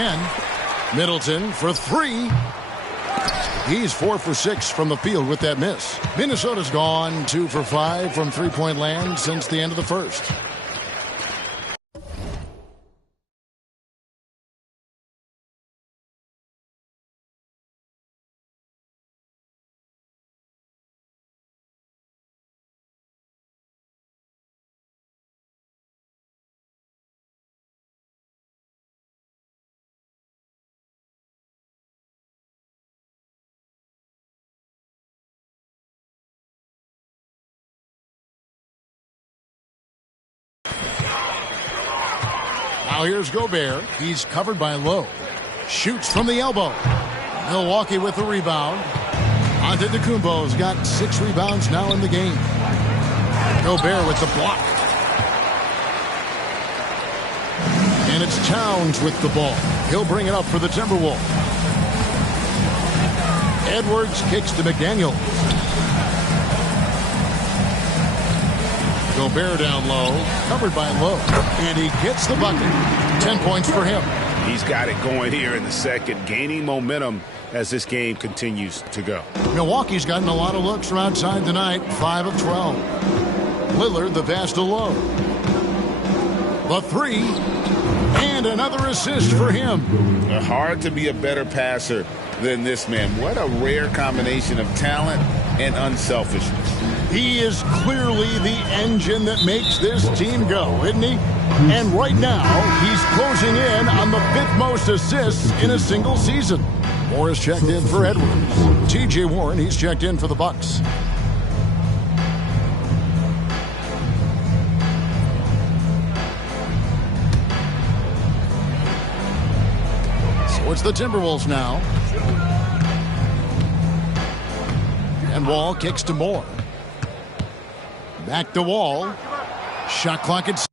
again. Middleton for three. He's 4 for 6 from the field with that miss. Minnesota's gone 2 for 5 from three-point land since the end of the first. Now here's Gobert. He's covered by Lowe. Shoots from the elbow. Milwaukee with the rebound. Antetokounmpo's got 6 rebounds now in the game. Gobert with the block. And it's Towns with the ball. He'll bring it up for the Timberwolves. Edwards kicks to McDaniel. Gobert down low, covered by Lowe, and he gets the bucket. 10 points for him. He's got it going here in the second, gaining momentum as this game continues to go. Milwaukee's gotten a lot of looks from outside tonight, 5 of 12. Lillard the pass to Lowe. The three, and another assist for him. Hard to be a better passer than this man. What a rare combination of talent and unselfishness. He is clearly the engine that makes this team go, isn't he? And right now, he's closing in on the 5th most assists in a single season. Morris checked in for Edwards. T.J. Warren, he's checked in for the Bucks. So it's the Timberwolves now. And Wall kicks to Moore. Back to Wall. Shot clock at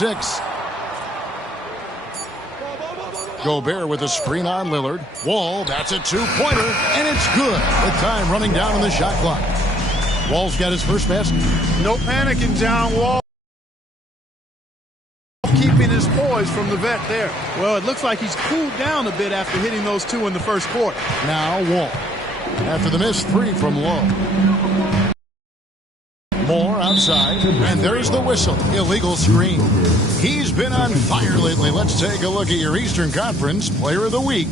6. Gobert with a screen on Lillard. Wall, that's a two-pointer, and it's good. With time running down on the shot clock. Wall's got his first basket. No panicking, John Wall. Keeping his poise from the vet there. Well, it looks like he's cooled down a bit after hitting those two in the first quarter. Now Wall. After the missed 3 from Lowe. Moore outside, and there's the whistle. Illegal screen. He's been on fire lately. Let's take a look at your Eastern Conference Player of the Week.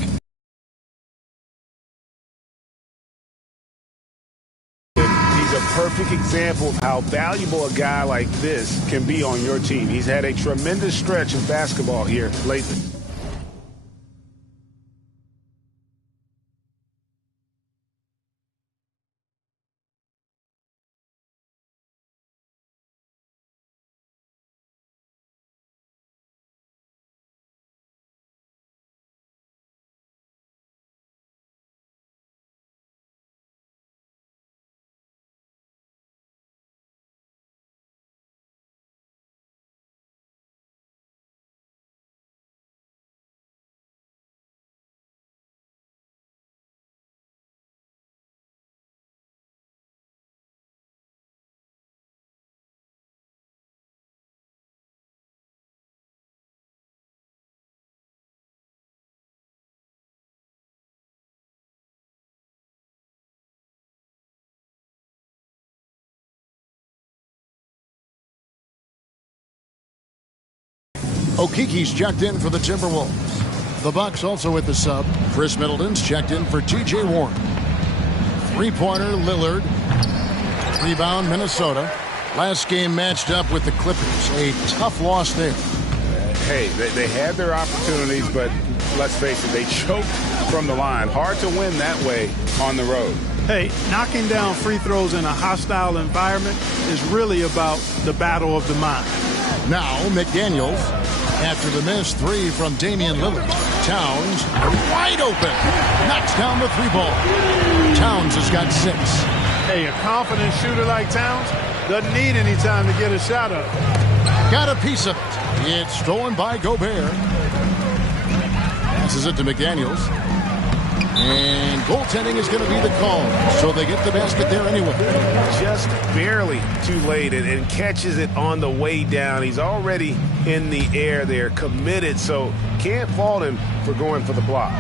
He's a perfect example of how valuable a guy like this can be on your team. He's had a tremendous stretch of basketball here lately. Okiki's checked in for the Timberwolves. The Bucks also with the sub. Chris Middleton's checked in for T.J. Warren. Three-pointer Lillard. Rebound Minnesota. Last game matched up with the Clippers. A tough loss there. Hey, they had their opportunities, but let's face it, they choked from the line. Hard to win that way on the road. Hey, knocking down free throws in a hostile environment is really about the battle of the mind. Now McDaniels. After the missed 3 from Damian Lillard. Towns wide open. Knocks down the 3-ball. Towns has got 6. Hey, a confident shooter like Towns doesn't need any time to get a shot up. Got a piece of it. It's stolen by Gobert. Passes it to McDaniels. And goaltending is going to be the call. So they get the basket there anyway. Just barely too late and catches it on the way down. He's already in the air there, committed, so can't fault him for going for the block.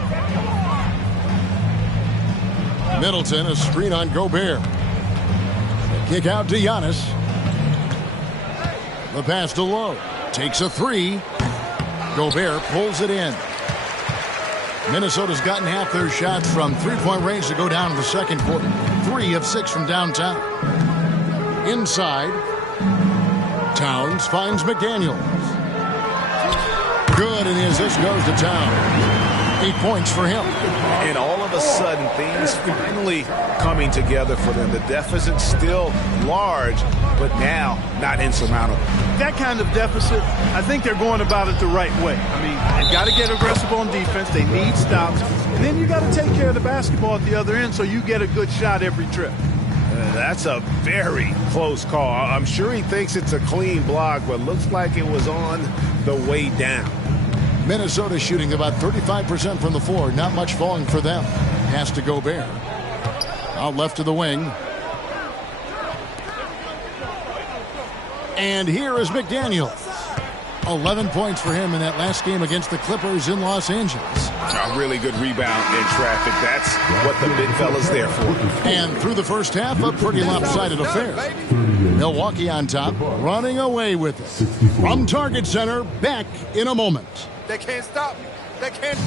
Middleton, a screen on Gobert. Kick out to Giannis. The pass to Lowe. Takes a 3. Gobert pulls it in. Minnesota's gotten half their shots from three-point range to go down in the second quarter. 3 of 6 from downtown. Inside. Towns finds McDaniels. Good, and his assist goes to Towns. 8 points for him. And all of a sudden, things finally coming together for them. The deficit's still large, but now not insurmountable. That kind of deficit, I think they're going about it the right way. I mean, they've got to get aggressive on defense. They need stops. And then you got to take care of the basketball at the other end so you get a good shot every trip. That's a very close call. I'm sure he thinks it's a clean block, but looks like it was on the way down. Minnesota shooting about 35% from the floor. Not much falling for them. Pass to Gobert. Out left to the wing. And here is McDaniels. 11 points for him in that last game against the Clippers in Los Angeles. A really good rebound in traffic. That's what the big fella's there for. And through the first half, a pretty lopsided affair. Milwaukee on top, running away with it. From Target Center, back in a moment. They can't stop me. They can't.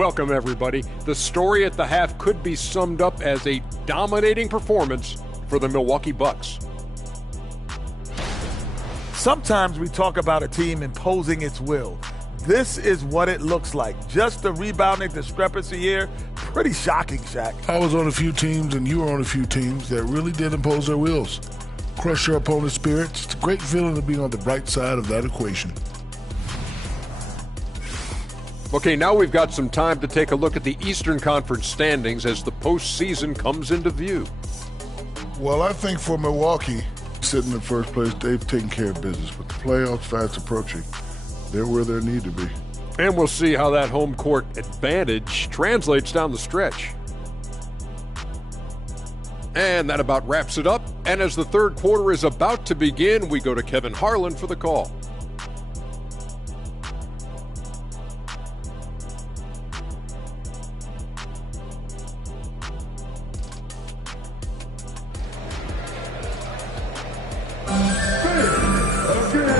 Welcome, everybody. The story at the half could be summed up as a dominating performance for the Milwaukee Bucks. Sometimes we talk about a team imposing its will. This is what it looks like. Just the rebounding discrepancy here, pretty shocking, Shaq. I was on a few teams, and you were on a few teams that really did impose their wills. Crush your opponent's spirits. It's a great feeling to be on the bright side of that equation. Okay, now we've got some time to take a look at the Eastern Conference standings as the postseason comes into view. Well, I think for Milwaukee, sitting in first place, they've taken care of business. With the playoffs fast approaching, they're where they need to be. And we'll see how that home court advantage translates down the stretch. And that about wraps it up. And as the third quarter is about to begin, we go to Kevin Harlan for the call.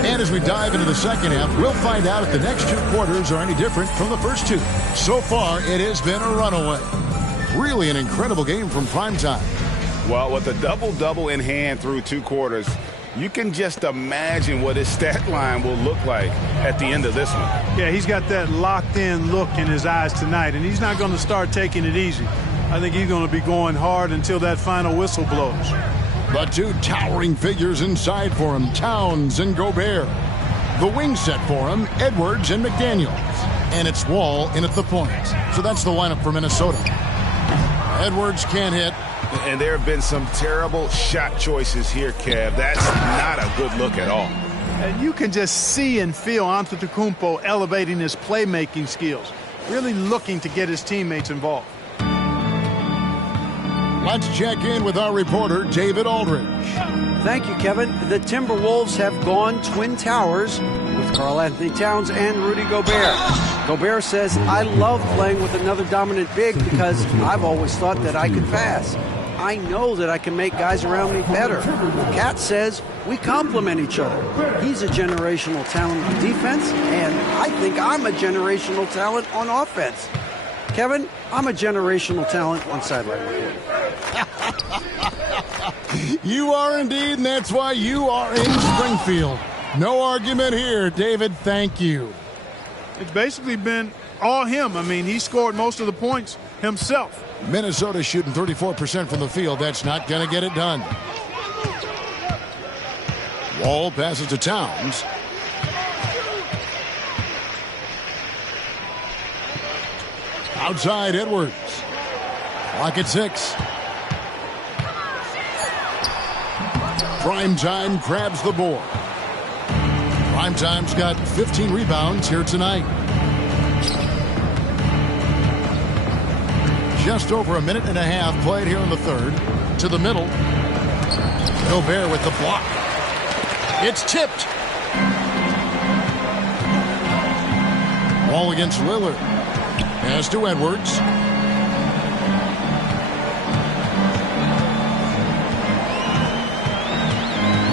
And as we dive into the second half, we'll find out if the next two quarters are any different from the first two. So far, it has been a runaway. Really an incredible game from primetime. Well, with a double-double in hand through two quarters, you can just imagine what his stat line will look like at the end of this one. Yeah, he's got that locked-in look in his eyes tonight, and he's not going to start taking it easy. I think he's going to be going hard until that final whistle blows. The two towering figures inside for him, Towns and Gobert. The wing set for him, Edwards and McDaniels. And it's Wall in at the point. So that's the lineup for Minnesota. Edwards can't hit. And there have been some terrible shot choices here, Kev. That's not a good look at all. And you can just see and feel Antetokounmpo elevating his playmaking skills, really looking to get his teammates involved. Let's check in with our reporter, David Aldridge. Thank you, Kevin. The Timberwolves have gone Twin Towers with Karl-Anthony Towns and Rudy Gobert. Gobert says, I love playing with another dominant big because I've always thought that I could pass. I know that I can make guys around me better. Cat says, we complement each other. He's a generational talent on defense, and I think I'm a generational talent on offense. Kevin, I'm a generational talent on sideline reporting. You are indeed, and that's why you are in Springfield. No argument here, David. Thank you. It's basically been all him. I mean, he scored most of the points himself. Minnesota shooting 34% from the field. That's not going to get it done. Wall passes to Towns. Outside, Edwards. Clock at 6. Primetime grabs the board. Primetime's got 15 rebounds here tonight. Just over a minute and a half played here in the third. To the middle. Gobert with the block. It's tipped. Ball against Lillard. Pass to Edwards.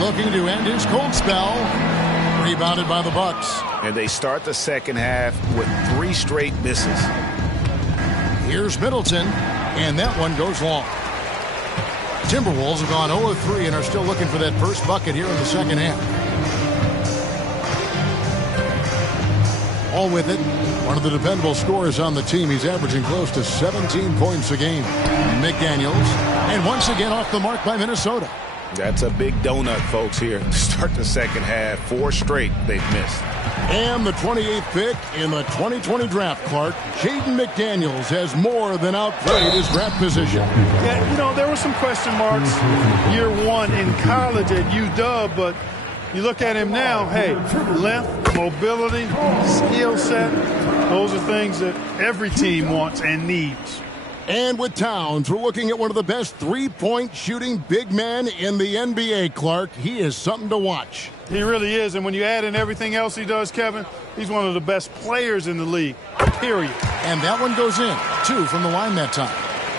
Looking to end his cold spell. Rebounded by the Bucks. And they start the second half with 3 straight misses. Here's Middleton, and that one goes long. Timberwolves have gone 0 of 3 and are still looking for that first bucket here in the second half. All with it, one of the dependable scorers on the team. He's averaging close to 17 points a game. McDaniels, and once again off the mark by Minnesota. That's a big donut, folks, here. Start the second half. 4 straight they've missed. And the 28th pick in the 2020 draft, Clark, Jaden McDaniels has more than outplayed his draft position. Yeah, you know, there were some question marks year one in college at UW, but you look at him now, hey, length, mobility, skill set, those are things that every team wants and needs. And with Towns, we're looking at one of the best three-point shooting big men in the NBA, Clark. He is something to watch. He really is, and when you add in everything else he does, Kevin, he's one of the best players in the league, period. And that one goes in, 2 from the line that time.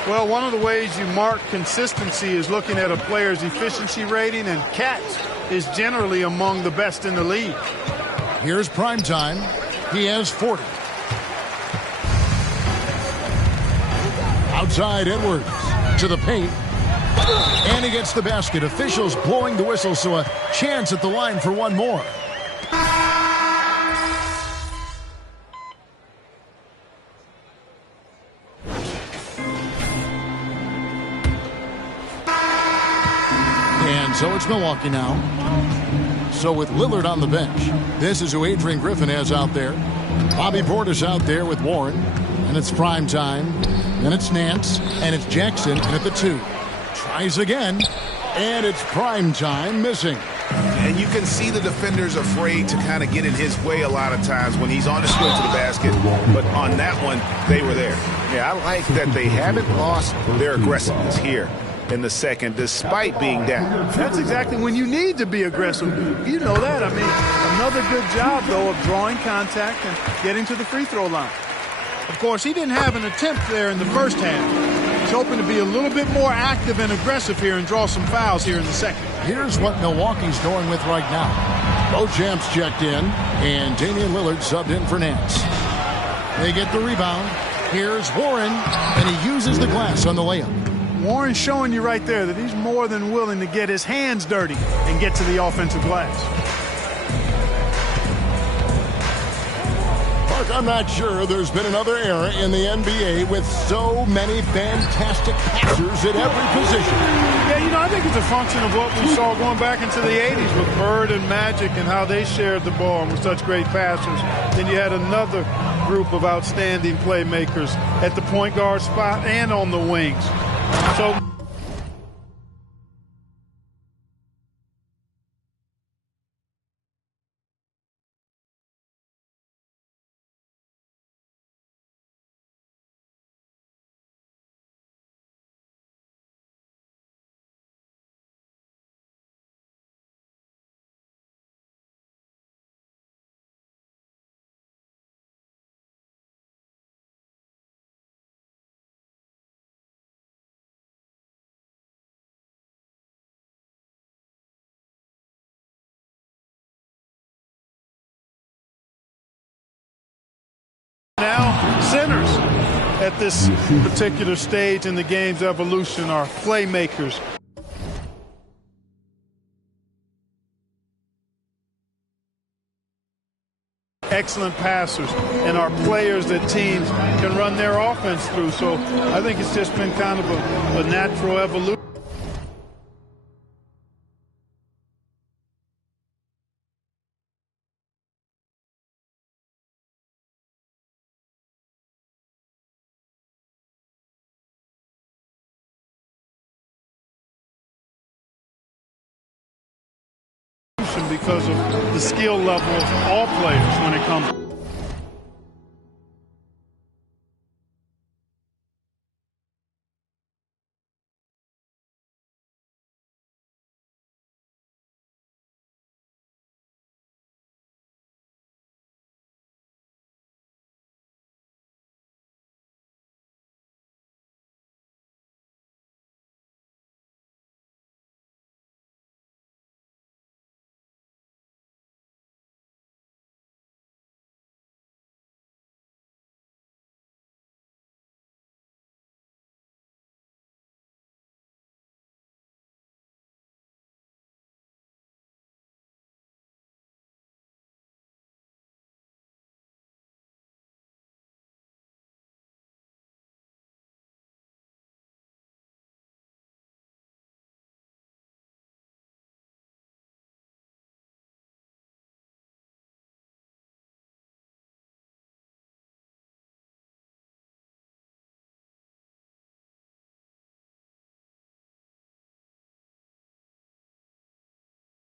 Well, one of the ways you mark consistency is looking at a player's efficiency rating, and Katz is generally among the best in the league. Here's Primetime. He has 40. outside Edwards to the paint. And he gets the basket. Officials blowing the whistle, so a chance at the line for one more. And so it's Milwaukee now. So with Lillard on the bench, this is who Adrian Griffin has out there. Bobby Portis out there with Warren. And it's prime time. Then it's Nance. And it's Jackson. And at the 2. Tries again. And it's prime time missing. And you can see the defenders afraid to kind of get in his way a lot of times when he's on his way to the basket. But on that one, they were there. Yeah, I like that they haven't lost their aggressiveness here in the second, despite being down. That's exactly when you need to be aggressive. You know that. I mean, another good job, though, of drawing contact and getting to the free throw line. Of course, he didn't have an attempt there in the first half. He's hoping to be a little bit more active and aggressive here and draw some fouls here in the second. Here's what Milwaukee's going with right now. Beauchamp's checked in, and Damian Lillard subbed in for Nance. They get the rebound. Here's Warren, and he uses the glass on the layup. Warren's showing you right there that he's more than willing to get his hands dirty and get to the offensive glass. Mark, I'm not sure there's been another era in the NBA with so many fantastic passers at every position. Yeah, you know, I think it's a function of what we saw going back into the 80s with Bird and Magic and how they shared the ball and were such great passers. Then you had another group of outstanding playmakers at the point guard spot and on the wings. So now, centers at this particular stage in the game's evolution are playmakers. Excellent passers and are players that teams can run their offense through. So I think it's just been kind of a natural evolution. Because of the skill level of all players when it comes.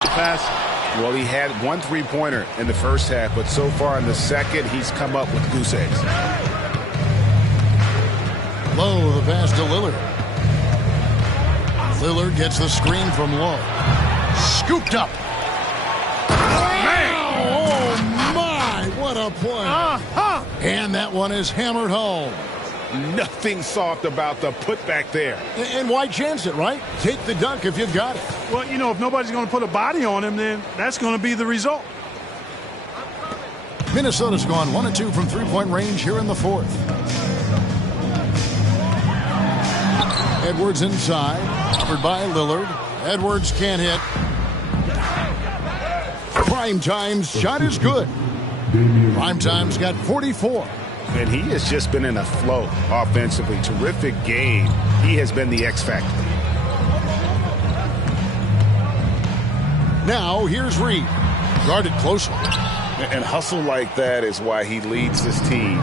Pass. Well, he had one three-pointer in the first half, but so far in the second, he's come up with goose eggs. Low, the pass to Lillard. Lillard gets the screen from Low. Scooped up. Oh, my, what a play. And that one is hammered home. Nothing soft about the putback there. And why chance it, right? Take the dunk if you've got it. Well, you know, if nobody's going to put a body on him, then that's going to be the result. Minnesota's gone 1 of 2 from three-point range here in the fourth. Edwards inside. Covered by Lillard. Edwards can't hit. Primetime's shot is good. Primetime's got 44. And he has just been in a flow offensively. Terrific game. He has been the X factor. Now here's Reed. Guarded closely. And hustle like that is why he leads this team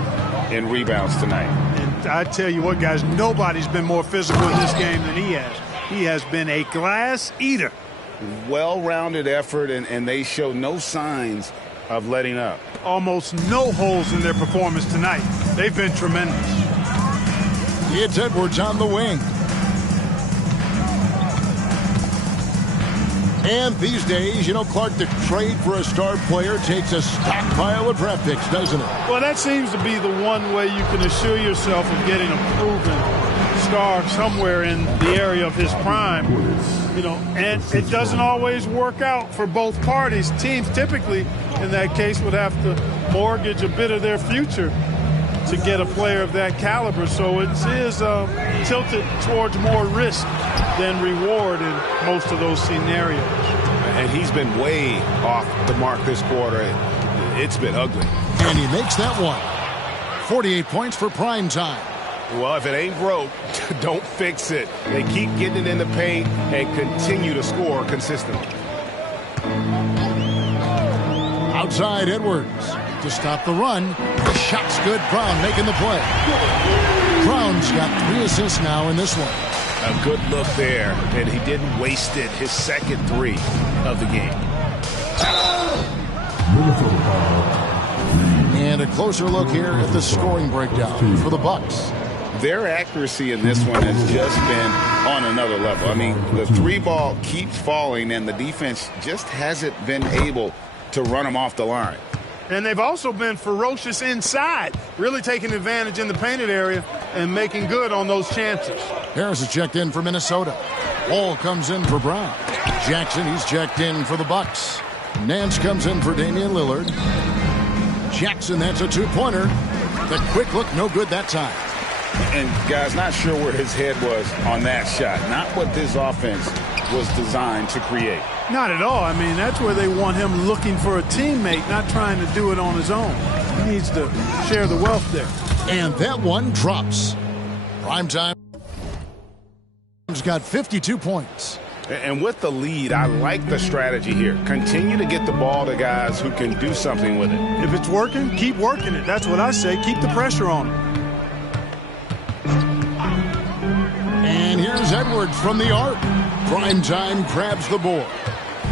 in rebounds tonight. And I tell you what, guys, nobody's been more physical in this game than he has. He has been a glass eater. Well-rounded effort, and they show no signs of letting up. Almost no holes in their performance tonight. They've been tremendous. It's Edwards on the wing. And these days, you know, Clark, the trade for a star player takes a stockpile of draft picks, doesn't it? Well, that seems to be the one way you can assure yourself of getting a proven star somewhere in the area of his prime. You know, and it doesn't always work out for both parties. Teams typically, in that case, would have to mortgage a bit of their future to get a player of that caliber. So it is tilted towards more risk than reward in most of those scenarios. And he's been way off the mark this quarter. It's been ugly. And he makes that one. 48 points for prime time. Well, if it ain't broke, don't fix it. They keep getting it in the paint and continue to score consistently. Outside Edwards to stop the run. The shot's good. Brown making the play. Brown's got 3 assists now in this one. A good look there, and he didn't waste it. His second 3 of the game. And a closer look here at the scoring breakdown for the Bucks. Their accuracy in this one has just been on another level. I mean, the 3-ball keeps falling, and the defense just hasn't been able to run them off the line. And they've also been ferocious inside, really taking advantage in the painted area and making good on those chances. Harris is checked in for Minnesota. Hall comes in for Brown. Jackson, he's checked in for the Bucks. Nance comes in for Damian Lillard. Jackson, that's a 2-pointer. The quick look, no good that time. And, guys, not sure where his head was on that shot. Not what this offense was designed to create. Not at all. I mean, that's where they want him looking for a teammate, not trying to do it on his own. He needs to share the wealth there. And that one drops. Primetime's got 52 points. And with the lead, I like the strategy here. Continue to get the ball to guys who can do something with it. If it's working, keep working it. That's what I say. Keep the pressure on him. And here's Edwards from the arc. Primetime grabs the board.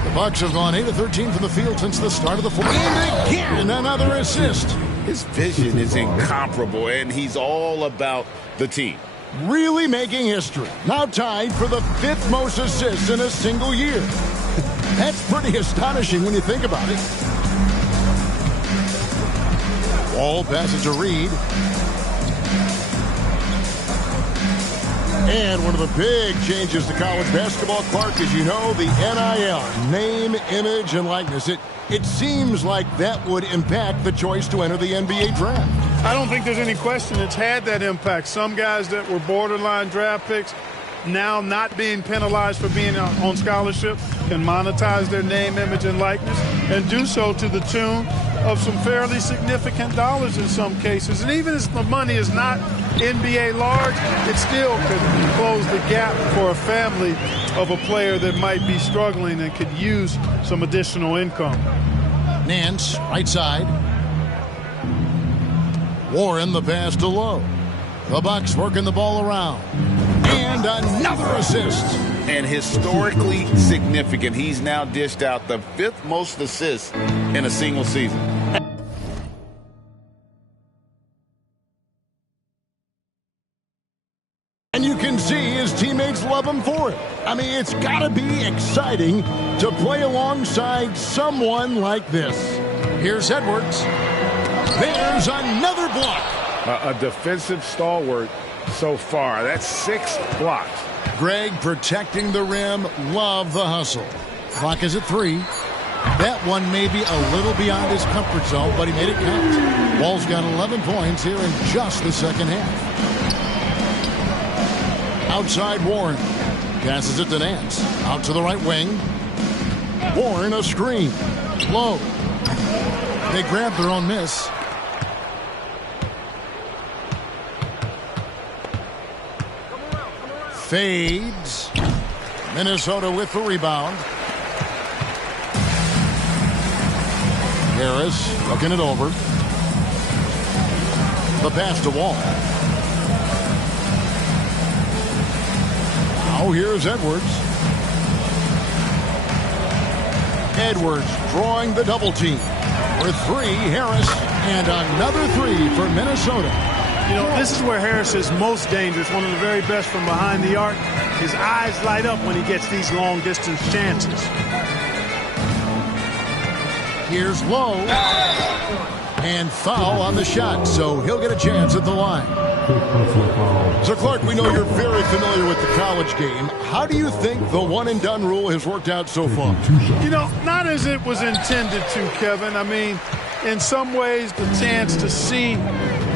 The Bucks have gone 8 of 13 from the field since the start of the fourth. And again, another assist. His vision is incomparable, and he's all about the team. Really making history. Now tied for the 5th most assists in a single year. That's pretty astonishing when you think about it. Wall passes to Reed. And one of the big changes to college basketball, Clark, as you know, the NIL, name, image, and likeness. It seems like that would impact the choice to enter the NBA draft. I don't think there's any question it's had that impact. Some guys that were borderline draft picks now not being penalized for being on scholarship can monetize their name, image, and likeness and do so to the tune of some fairly significant dollars in some cases. And even if the money is not NBA large, it still could close the gap for a family of a player that might be struggling and could use some additional income. Nance, right side. Warren, the pass to Lowe. The Bucks working the ball around. And another assist. And historically significant. He's now dished out the 5th most assists in a single season. And you can see his teammates love him for it. I mean, it's got to be exciting to play alongside someone like this. Here's Edwards. There's another block. A defensive stalwart so far. That's 6 blocks. Greg protecting the rim. Love the hustle. Clock is at 3. That one may be a little beyond his comfort zone, but he made it count. Wall's got 11 points here in just the second half. Outside Warren. Passes it to Nance. Out to the right wing. Warren a screen. Low. They grab their own miss. Fades. Minnesota with the rebound. Harris looking it over. The pass to Wall. Now here's Edwards. Edwards drawing the double team. For three, Harris, and another three for Minnesota. You know, this is where Harris is most dangerous, one of the very best from behind the arc. His eyes light up when he gets these long-distance chances. Here's Lowe. And foul on the shot, so he'll get a chance at the line. So, Clark, we know you're very familiar with the college game. How do you think the one-and-done rule has worked out so far? You know, not as it was intended to, Kevin. I mean, in some ways, the chance to see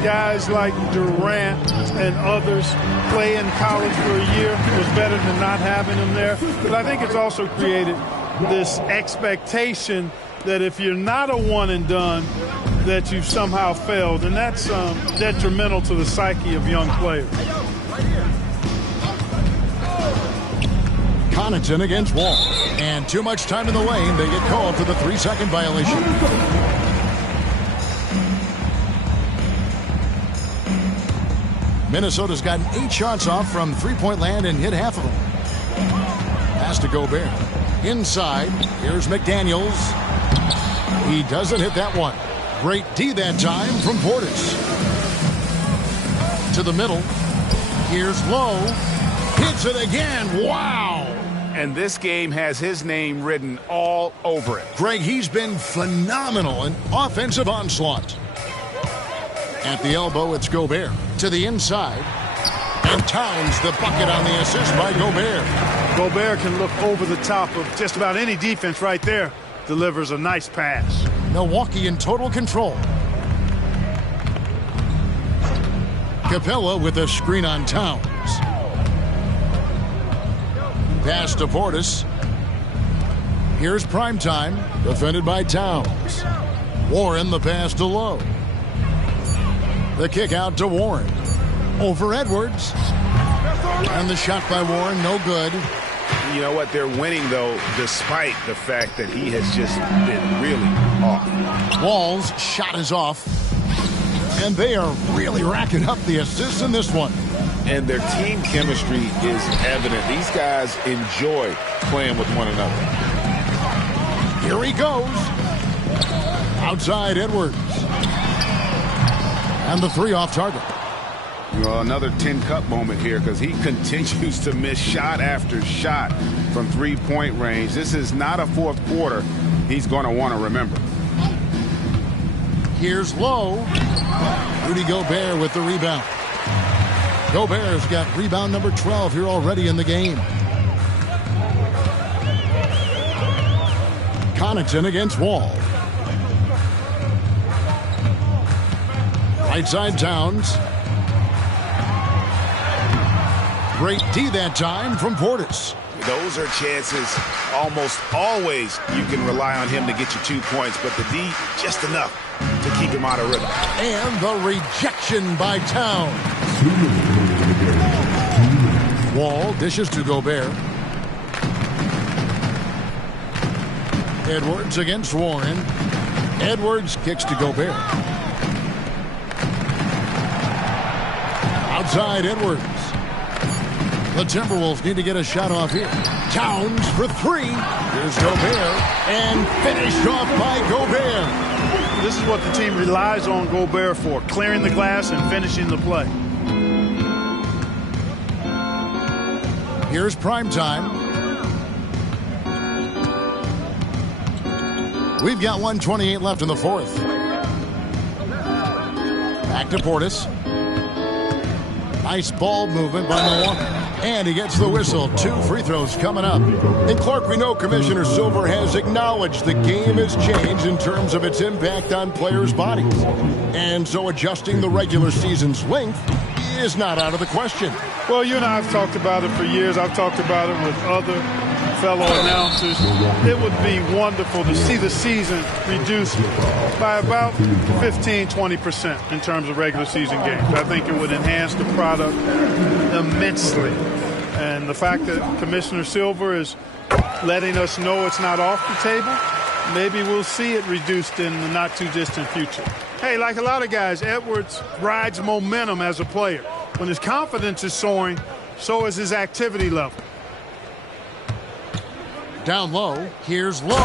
guys like Durant and others play in college for a year was better than not having them there. But I think it's also created this expectation that if you're not a one-and-done, that you've somehow failed, and that's detrimental to the psyche of young players. Connaughton against Wall. And too much time in the lane. They get called for the 3-second violation. Minnesota's gotten 8 shots off from three-point land and hit half of them. Pass to Gobert. Inside, here's McDaniels. He doesn't hit that one. Great D that time from Portis. To the middle. Here's Lowe. Hits it again. Wow. And this game has his name written all over it. Greg, he's been phenomenal in offensive onslaught. At the elbow, it's Gobert. To the inside. And Towns the bucket on the assist by Gobert. Gobert can look over the top of just about any defense right there. Delivers a nice pass. Milwaukee in total control. Capella with a screen on Towns. Pass to Portis. Here's Primetime, defended by Towns. Warren the pass to Lowe. The kick out to Warren. Over Edwards. And the shot by Warren, no good. You know what? They're winning, though, despite the fact that he has just been really off. Wall's shot is off. And they are really racking up the assists in this one. And their team chemistry is evident. These guys enjoy playing with one another. Here he goes. Outside Edwards. And the three off target. Well, another tin cup moment here because he continues to miss shot after shot from three-point range. This is not a fourth quarter he's going to want to remember. Here's Lowe. Rudy Gobert with the rebound. Gobert's got rebound number 12 here already in the game. Connaughton against Wall. Right side Towns. Great D that time from Portis. Those are chances almost always you can rely on him to get you 2 points, but the D just enough to keep him out of rhythm. And the rejection by Towns. Wall dishes to Gobert. Edwards against Warren. Edwards kicks to Gobert. Outside Edwards. The Timberwolves need to get a shot off here. Towns for three. Here's Gobert. And finished off by Gobert. This is what the team relies on Gobert for, clearing the glass and finishing the play. Here's Primetime. We've got 1:28 left in the fourth. Back to Portis. Nice ball movement by Milwaukee. And he gets the whistle. 2 free throws coming up. And Clark, we know Commissioner Silver has acknowledged the game has changed in terms of its impact on players' bodies. And so adjusting the regular season's length is not out of the question. Well, you and I have talked about it for years. I've talked about it with other fellow announcers. It would be wonderful to see the season reduced by about 15-20% in terms of regular season games. I think it would enhance the product immensely. And the fact that Commissioner Silver is letting us know it's not off the table, maybe we'll see it reduced in the not-too-distant future. Hey, like a lot of guys, Edwards rides momentum as a player. When his confidence is soaring, so is his activity level. Down low, here's Lowe,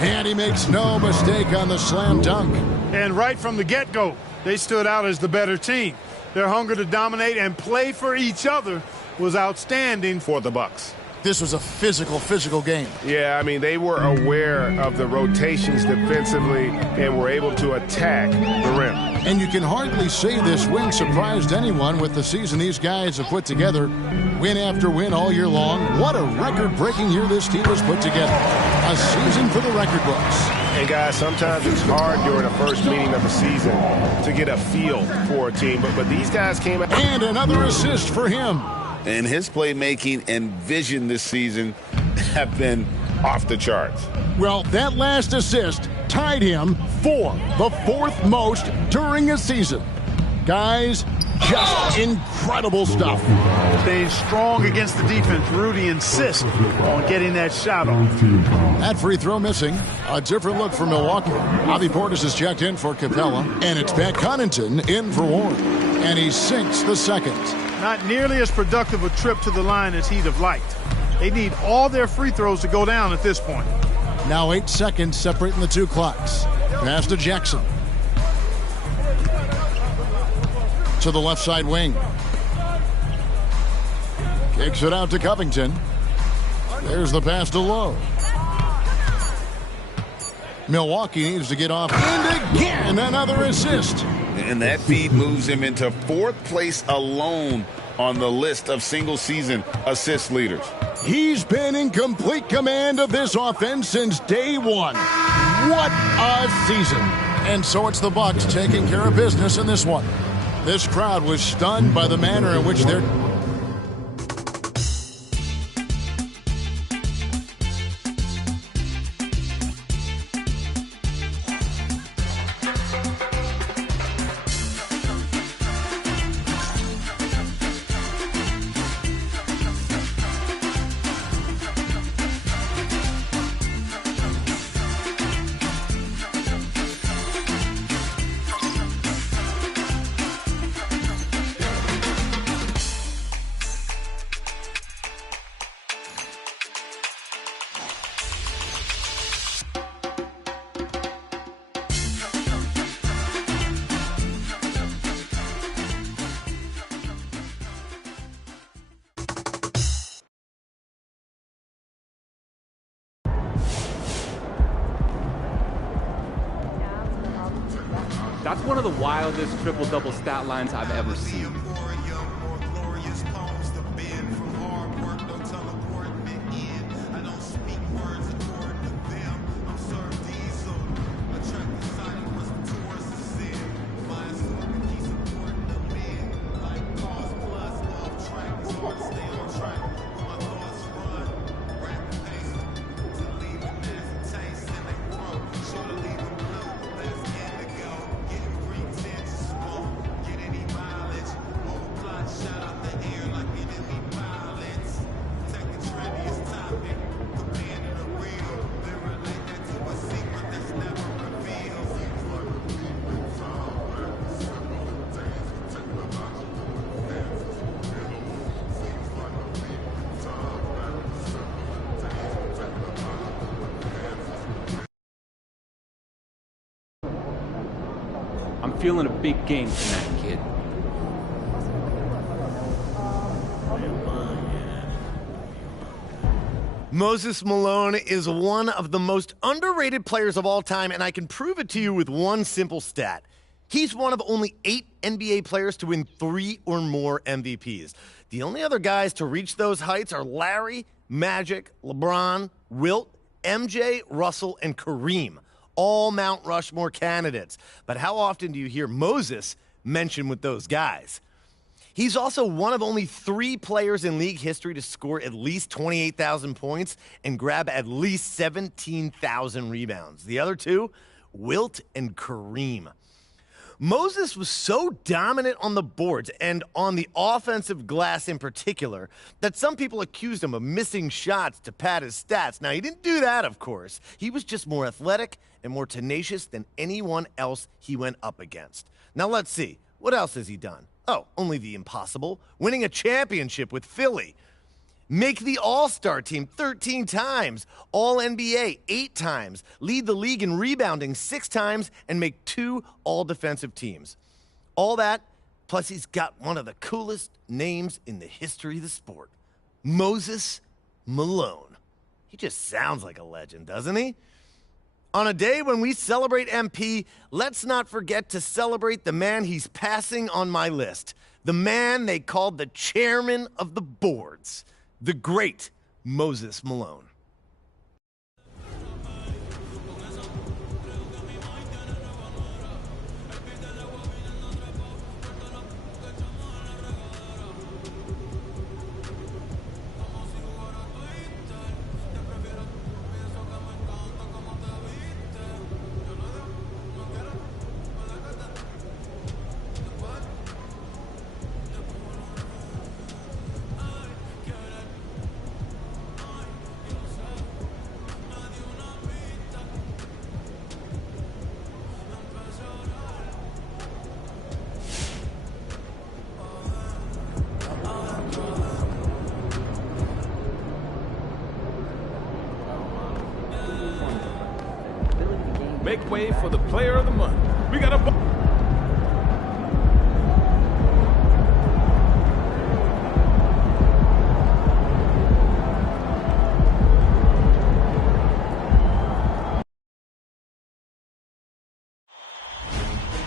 and he makes no mistake on the slam dunk. And right from the get-go, they stood out as the better team. Their hunger to dominate and play for each other was outstanding for the Bucks. This was a physical game. Yeah, I mean, they were aware of the rotations defensively and were able to attack the rim. And you can hardly say this win surprised anyone with the season these guys have put together. Win after win all year long. What a record-breaking year this team has put together. A season for the record books. And guys, sometimes it's hard during the first meeting of the season to get a feel for a team, but these guys came out. And another assist for him. And his playmaking and vision this season have been off the charts. Well, that last assist tied him for the fourth most during a season. Guys, just incredible stuff. Staying strong against the defense. Rudy insists on getting that shot off. That free throw missing. A different look for Milwaukee. Avi Portis is checked in for Capella. And it's Pat Connaughton in for Ward. And he sinks the second. Not nearly as productive a trip to the line as he'd have liked. They need all their free throws to go down at this point. Now 8 seconds separating the two clocks. Pass to Jackson. To the left side wing. Kicks it out to Covington. There's the pass to Lowe. Milwaukee needs to get off. And again, another assist. And that feed moves him into fourth place alone on the list of single-season assist leaders. He's been in complete command of this offense since day one. What a season. And so it's the Bucks taking care of business in this one. This crowd was stunned by the manner in which they're... That's one of the wildest triple-double stat lines I've ever seen. I'm feeling a big game tonight, kid. Moses Malone is one of the most underrated players of all time, and I can prove it to you with one simple stat. He's one of only 8 NBA players to win 3 or more MVPs. The only other guys to reach those heights are Larry, Magic, LeBron, Wilt, MJ, Russell, and Kareem. All Mount Rushmore candidates. But how often do you hear Moses mentioned with those guys? He's also one of only 3 players in league history to score at least 28,000 points and grab at least 17,000 rebounds. The other 2, Wilt and Kareem. Moses was so dominant on the boards and on the offensive glass in particular that some people accused him of missing shots to pad his stats. Now, he didn't do that, of course. He was just more athletic and more tenacious than anyone else he went up against. Now, let's see. What else has he done? Oh, only the impossible. Winning a championship with Philly. Make the All-Star team 13 times, All-NBA 8 times, lead the league in rebounding 6 times, and make 2 All-Defensive teams. All that, plus he's got one of the coolest names in the history of the sport, Moses Malone. He just sounds like a legend, doesn't he? On a day when we celebrate MP, let's not forget to celebrate the man he's passing on my list, the man they called the chairman of the boards. The great Moses Malone. Make way for the player of the month. We got a...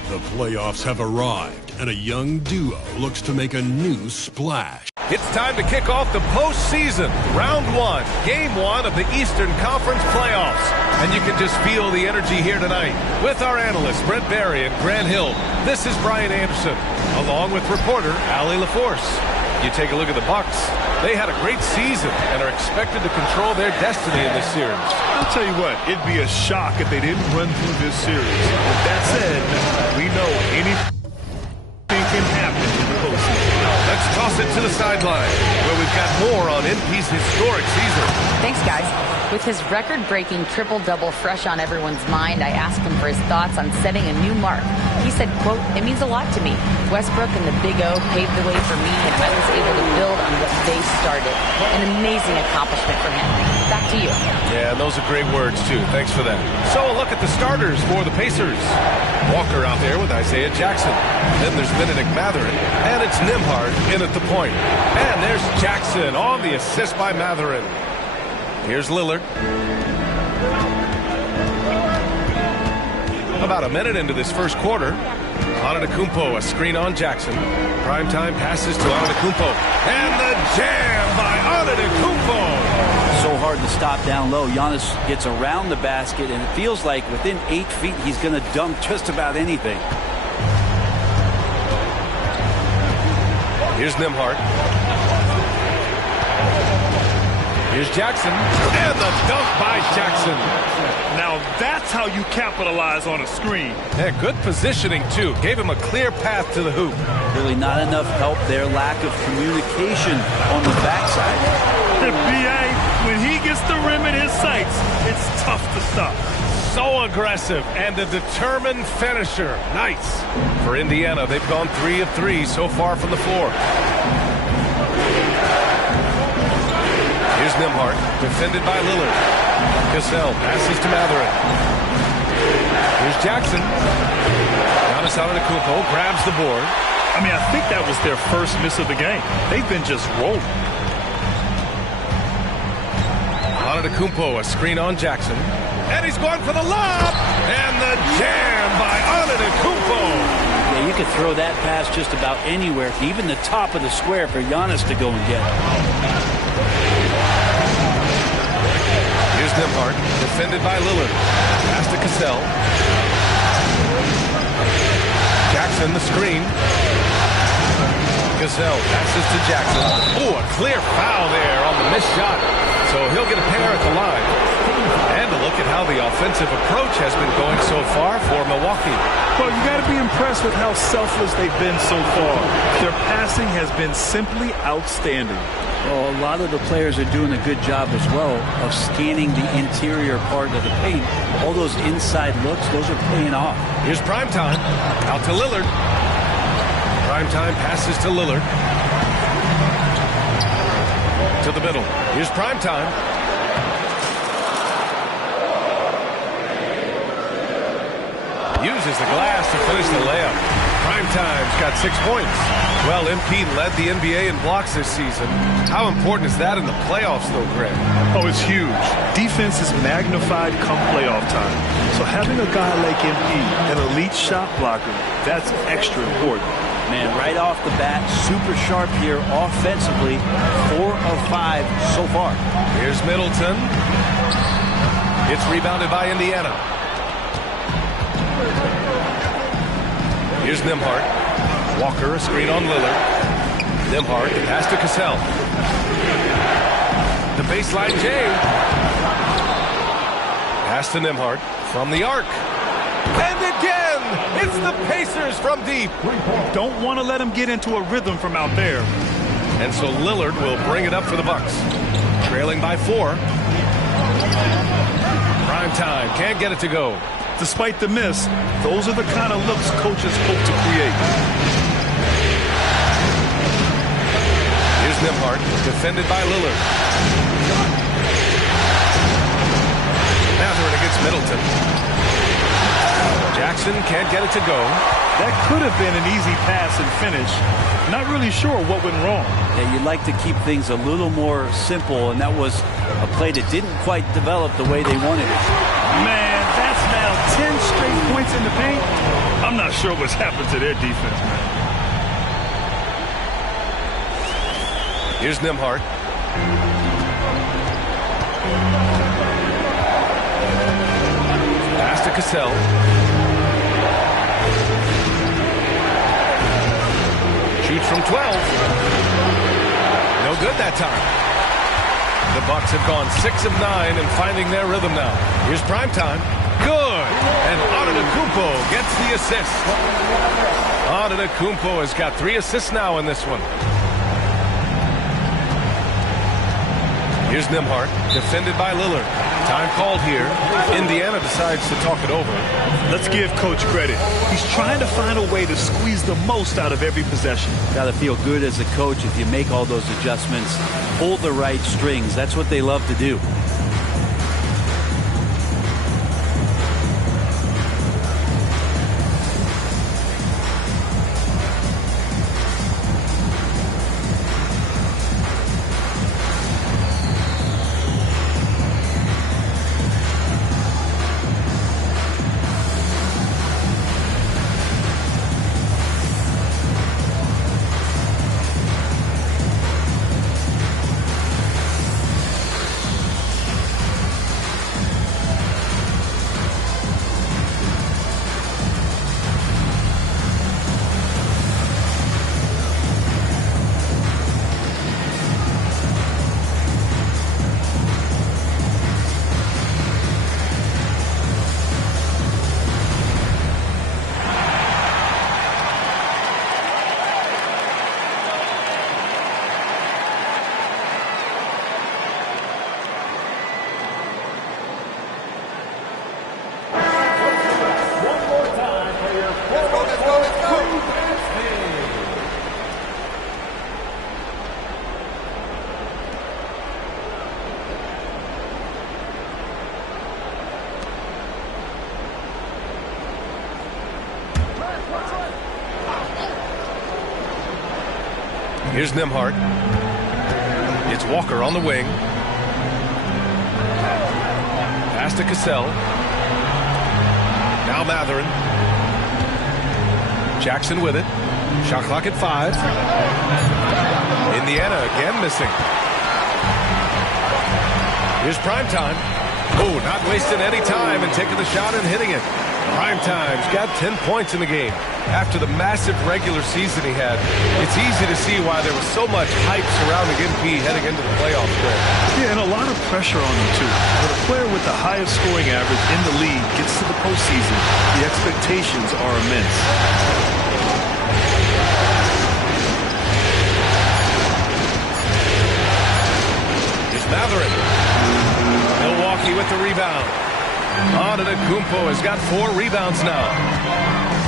The playoffs have arrived, and a young duo looks to make a new splash. It's time to kick off the postseason. Round 1, Game 1 of the Eastern Conference Playoffs. And you can just feel the energy here tonight. With our analysts, Brent Barry and Grant Hill, this is Brian Anderson, along with reporter Allie LaForce. You take a look at the Bucks. They had a great season and are expected to control their destiny in this series. I'll tell you what, it'd be a shock if they didn't run through this series. With that said, we know anything can happen in the postseason. Let's toss it to the sideline, where we've got more on NP's historic season. Thanks, guys. With his record-breaking triple-double fresh on everyone's mind, I asked him for his thoughts on setting a new mark. He said, quote, "It means a lot to me. Westbrook and the Big O paved the way for me, and I was able to build on what they started. An amazing accomplishment for him." Back to you. Yeah, those are great words, too. Thanks for that. So a look at the starters for the Pacers. Walker out there with Isaiah Jackson. Then there's Benedict Mathurin, and it's Nembhard in at the point. And there's Jackson on the assist by Mathurin. Here's Lillard. About a minute into this first quarter, Antetokounmpo, a screen on Jackson. Primetime passes to Antetokounmpo. And the jam by Antetokounmpo. So hard to stop down low. Giannis gets around the basket, and it feels like within 8 feet he's going to dunk just about anything. Here's Nembhard. Here's Jackson, and the dunk by Jackson. Now that's how you capitalize on a screen. Yeah, good positioning, too. Gave him a clear path to the hoop. Really not enough help there. Lack of communication on the backside. The BA, when he gets the rim in his sights, it's tough to stop. So aggressive and a determined finisher. Nice. For Indiana, they've gone 3 of 3 so far from the floor. Here's Nembhard, defended by Lillard. Cassell passes to Mathurin. Here's Jackson. Giannis Antetokounmpo grabs the board. I mean, I think that was their first miss of the game. They've been just rolling. Antetokounmpo, a screen on Jackson. And he's going for the lob. And the jam by Antetokounmpo. Yeah, you could throw that pass just about anywhere, even the top of the square for Giannis to go and get. Here's Nembhard, defended by Lillard. Pass to Cassell. Jackson, the screen. Gazelle passes to Jackson. Oh, a clear foul there on the missed shot. So he'll get a pair at the line. And a look at how the offensive approach has been going so far for Milwaukee. Well, you got to be impressed with how selfless they've been so far. Their passing has been simply outstanding. Well, a lot of the players are doing a good job as well of scanning the interior part of the paint. All those inside looks, those are paying off. Here's Primetime. Out to Lillard. Primetime passes to Lillard. To the middle. Here's Primetime. Uses the glass to finish the layup. Primetime's got 6 points. Well, MP led the NBA in blocks this season. How important is that in the playoffs, though, Greg? Oh, it's huge. Defense is magnified come playoff time. So having a guy like MP, an elite shot blocker, that's extra important. Man, right off the bat, super sharp here offensively. 4 of 5 so far. Here's Middleton. It's rebounded by Indiana. Here's Nembhard. Walker, a screen on Lillard. Nembhard, the pass to Cassell. The baseline J. Pass to Nembhard from the arc. And again, it's the Pacers from deep. Don't want to let him get into a rhythm from out there. And so Lillard will bring it up for the Bucks. Trailing by 4. Primetime, can't get it to go. Despite the miss, those are the kind of looks coaches hope to create. Here's Nembhard, defended by Lillard. Mathurin against Middleton. Jackson can't get it to go. That could have been an easy pass and finish. Not really sure what went wrong. Yeah, you'd like to keep things a little more simple, and that was a play that didn't quite develop the way they wanted it. Man, that's now 10 straight points in the paint. I'm not sure what's happened to their defense, man. Here's Nembhard. Pass to Cassell. Shoots from 12. No good that time. The Bucks have gone 6 of 9 and finding their rhythm now. Here's Primetime. Good. And Antetokounmpo gets the assist. Antetokounmpo has got 3 assists now in this one. Here's Nembhard, defended by Lillard. Time called here. Indiana decides to talk it over. Let's give Coach credit. He's trying to find a way to squeeze the most out of every possession. Got to feel good as a coach if you make all those adjustments. Pull the right strings. That's what they love to do. Here's Nembhard. It's Walker on the wing. Pass to Cassell. Now Mathurin. Jackson with it. Shot clock at 5. Indiana again missing. Here's Primetime. Oh, not wasting any time and taking the shot and hitting it. Primetime's got 10 points in the game. After the massive regular season he had, it's easy to see why there was so much hype surrounding MP heading into the playoffs. Yeah, and a lot of pressure on him, too. When a player with the highest scoring average in the league gets to the postseason, the expectations are immense. Here's Matherin. Milwaukee with the rebound. Nba2k24 has got 4 rebounds now.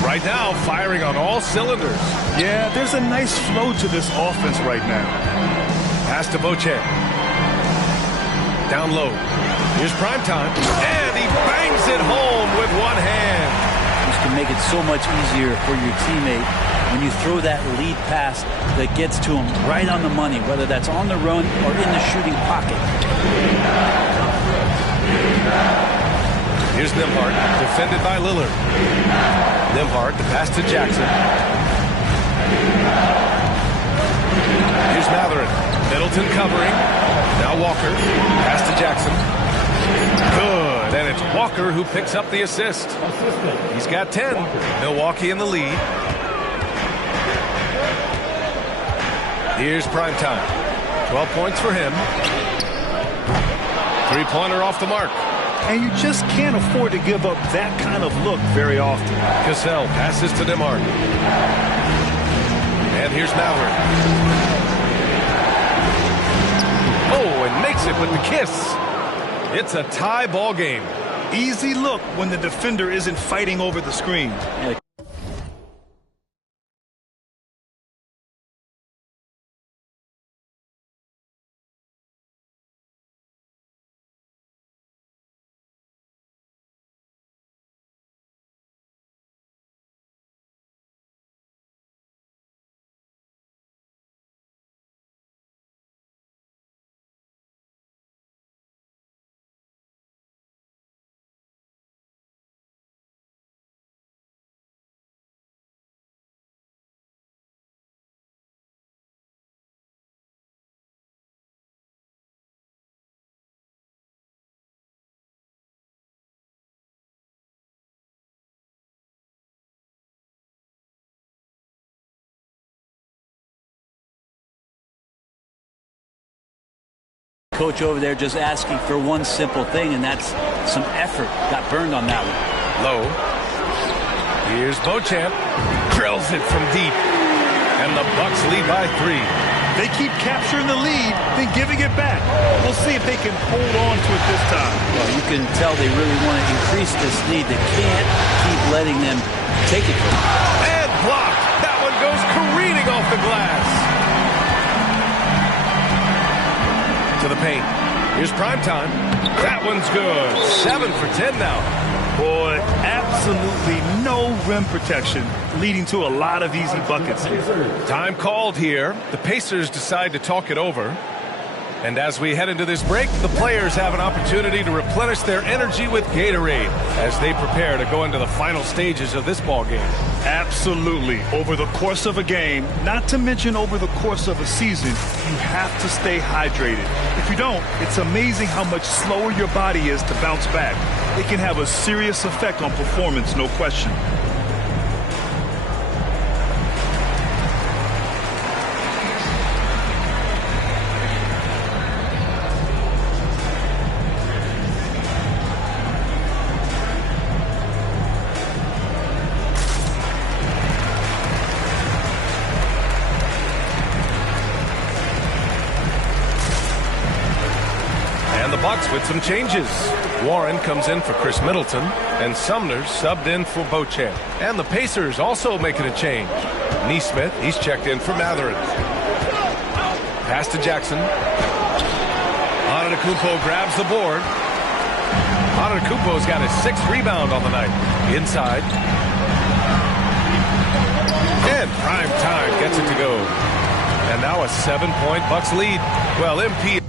Right now, firing on all cylinders. Yeah, there's a nice flow to this offense right now. Pass to Beauchamp. Down low. Here's Primetime. And he bangs it home with one hand. This can make it so much easier for your teammate when you throw that lead pass that gets to him right on the money, whether that's on the run or in the shooting pocket. Here's Nembhard, defended by Lillard. Nembhard, the pass to Jackson. Here's Matherin. Middleton covering. Now Walker. Pass to Jackson. Good. And it's Walker who picks up the assist. He's got 10. Milwaukee in the lead. Here's Primetime. 12 points for him. Three-pointer off the mark. And you just can't afford to give up that kind of look very often. Cassell passes to Nembhard. And here's Matherin. Oh, and makes it with the kiss. It's a tie ball game. Easy look when the defender isn't fighting over the screen. Yeah. Coach over there just asking for one simple thing, and that's some effort. Got burned on that one. Low. Here's Beauchamp. Drills it from deep. And the Bucks lead by 3. They keep capturing the lead, then giving it back. We'll see if they can hold on to it this time. Well, you can tell they really want to increase this lead. They can't keep letting them take it from them. And blocked. That one goes careening off the glass. To the paint. Here's Primetime. That one's good. 7 for 10 now. Boy, absolutely no rim protection, leading to a lot of easy buckets here. Time called here. The Pacers decide to talk it over. And as we head into this break, the players have an opportunity to replenish their energy with Gatorade as they prepare to go into the final stages of this ball game. Absolutely. Over the course of a game, not to mention over the course of a season, you have to stay hydrated. If you don't, it's amazing how much slower your body is to bounce back. It can have a serious effect on performance, no question. With some changes. Warren comes in for Chris Middleton, and Sumner subbed in for Beauchamp. And the Pacers also making a change. Nesmith, he's checked in for Matherin. Pass to Jackson. Nba2k24 grabs the board. Nba2k24's got his 6th rebound on the night. Inside. And Primetime gets it to go. And now a 7-point Bucks lead. Well, MP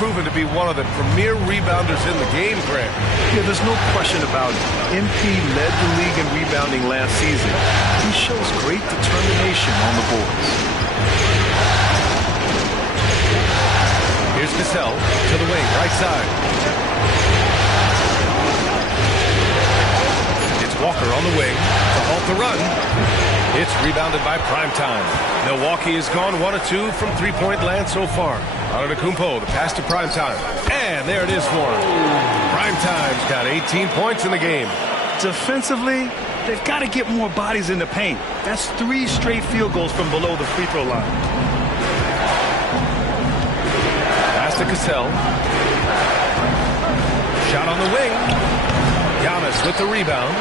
proven to be one of the premier rebounders in the game, Grant. Yeah, there's no question about it. MP led the league in rebounding last season. He shows great determination on the boards. Here's Cassell. Right side. It's Walker on the wing to halt the run. It's rebounded by Primetime. Milwaukee has gone 1 of 2 from three-point land so far. Antetokounmpo, the pass to Primetime. And there it is for him. Primetime's got 18 points in the game. Defensively, they've got to get more bodies in the paint. That's 3 straight field goals from below the free throw line. Pass to Cassell. Shot on the wing. Giannis with the rebound.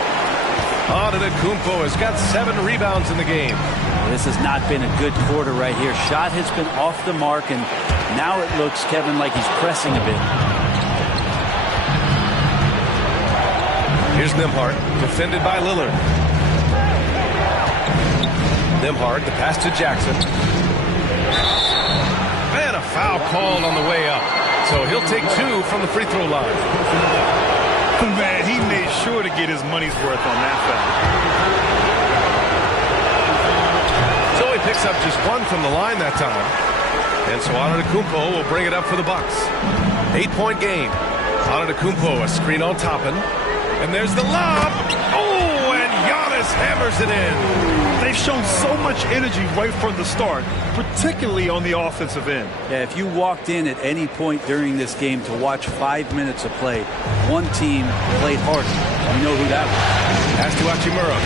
Antetokounmpo has got 7 rebounds in the game. This has not been a good quarter right here. Shot has been off the mark, and now it looks, Kevin, like he's pressing a bit. Here's Nembhard, defended by Lillard. Nembhard, the pass to Jackson. And a foul called on the way up. So he'll take 2 from the free throw line. Man, he made sure to get his money's worth on that foul. So he picks up just 1 from the line that time. And so Antetokounmpo will bring it up for the Bucks. 8-point game. Antetokounmpo, a screen on Toppin. And there's the lob. Oh, and Giannis hammers it in. They've shown so much energy right from the start, particularly on the offensive end. Yeah, if you walked in at any point during this game to watch 5 minutes of play, one team played harder. You know who that was. Pass to Hachimura.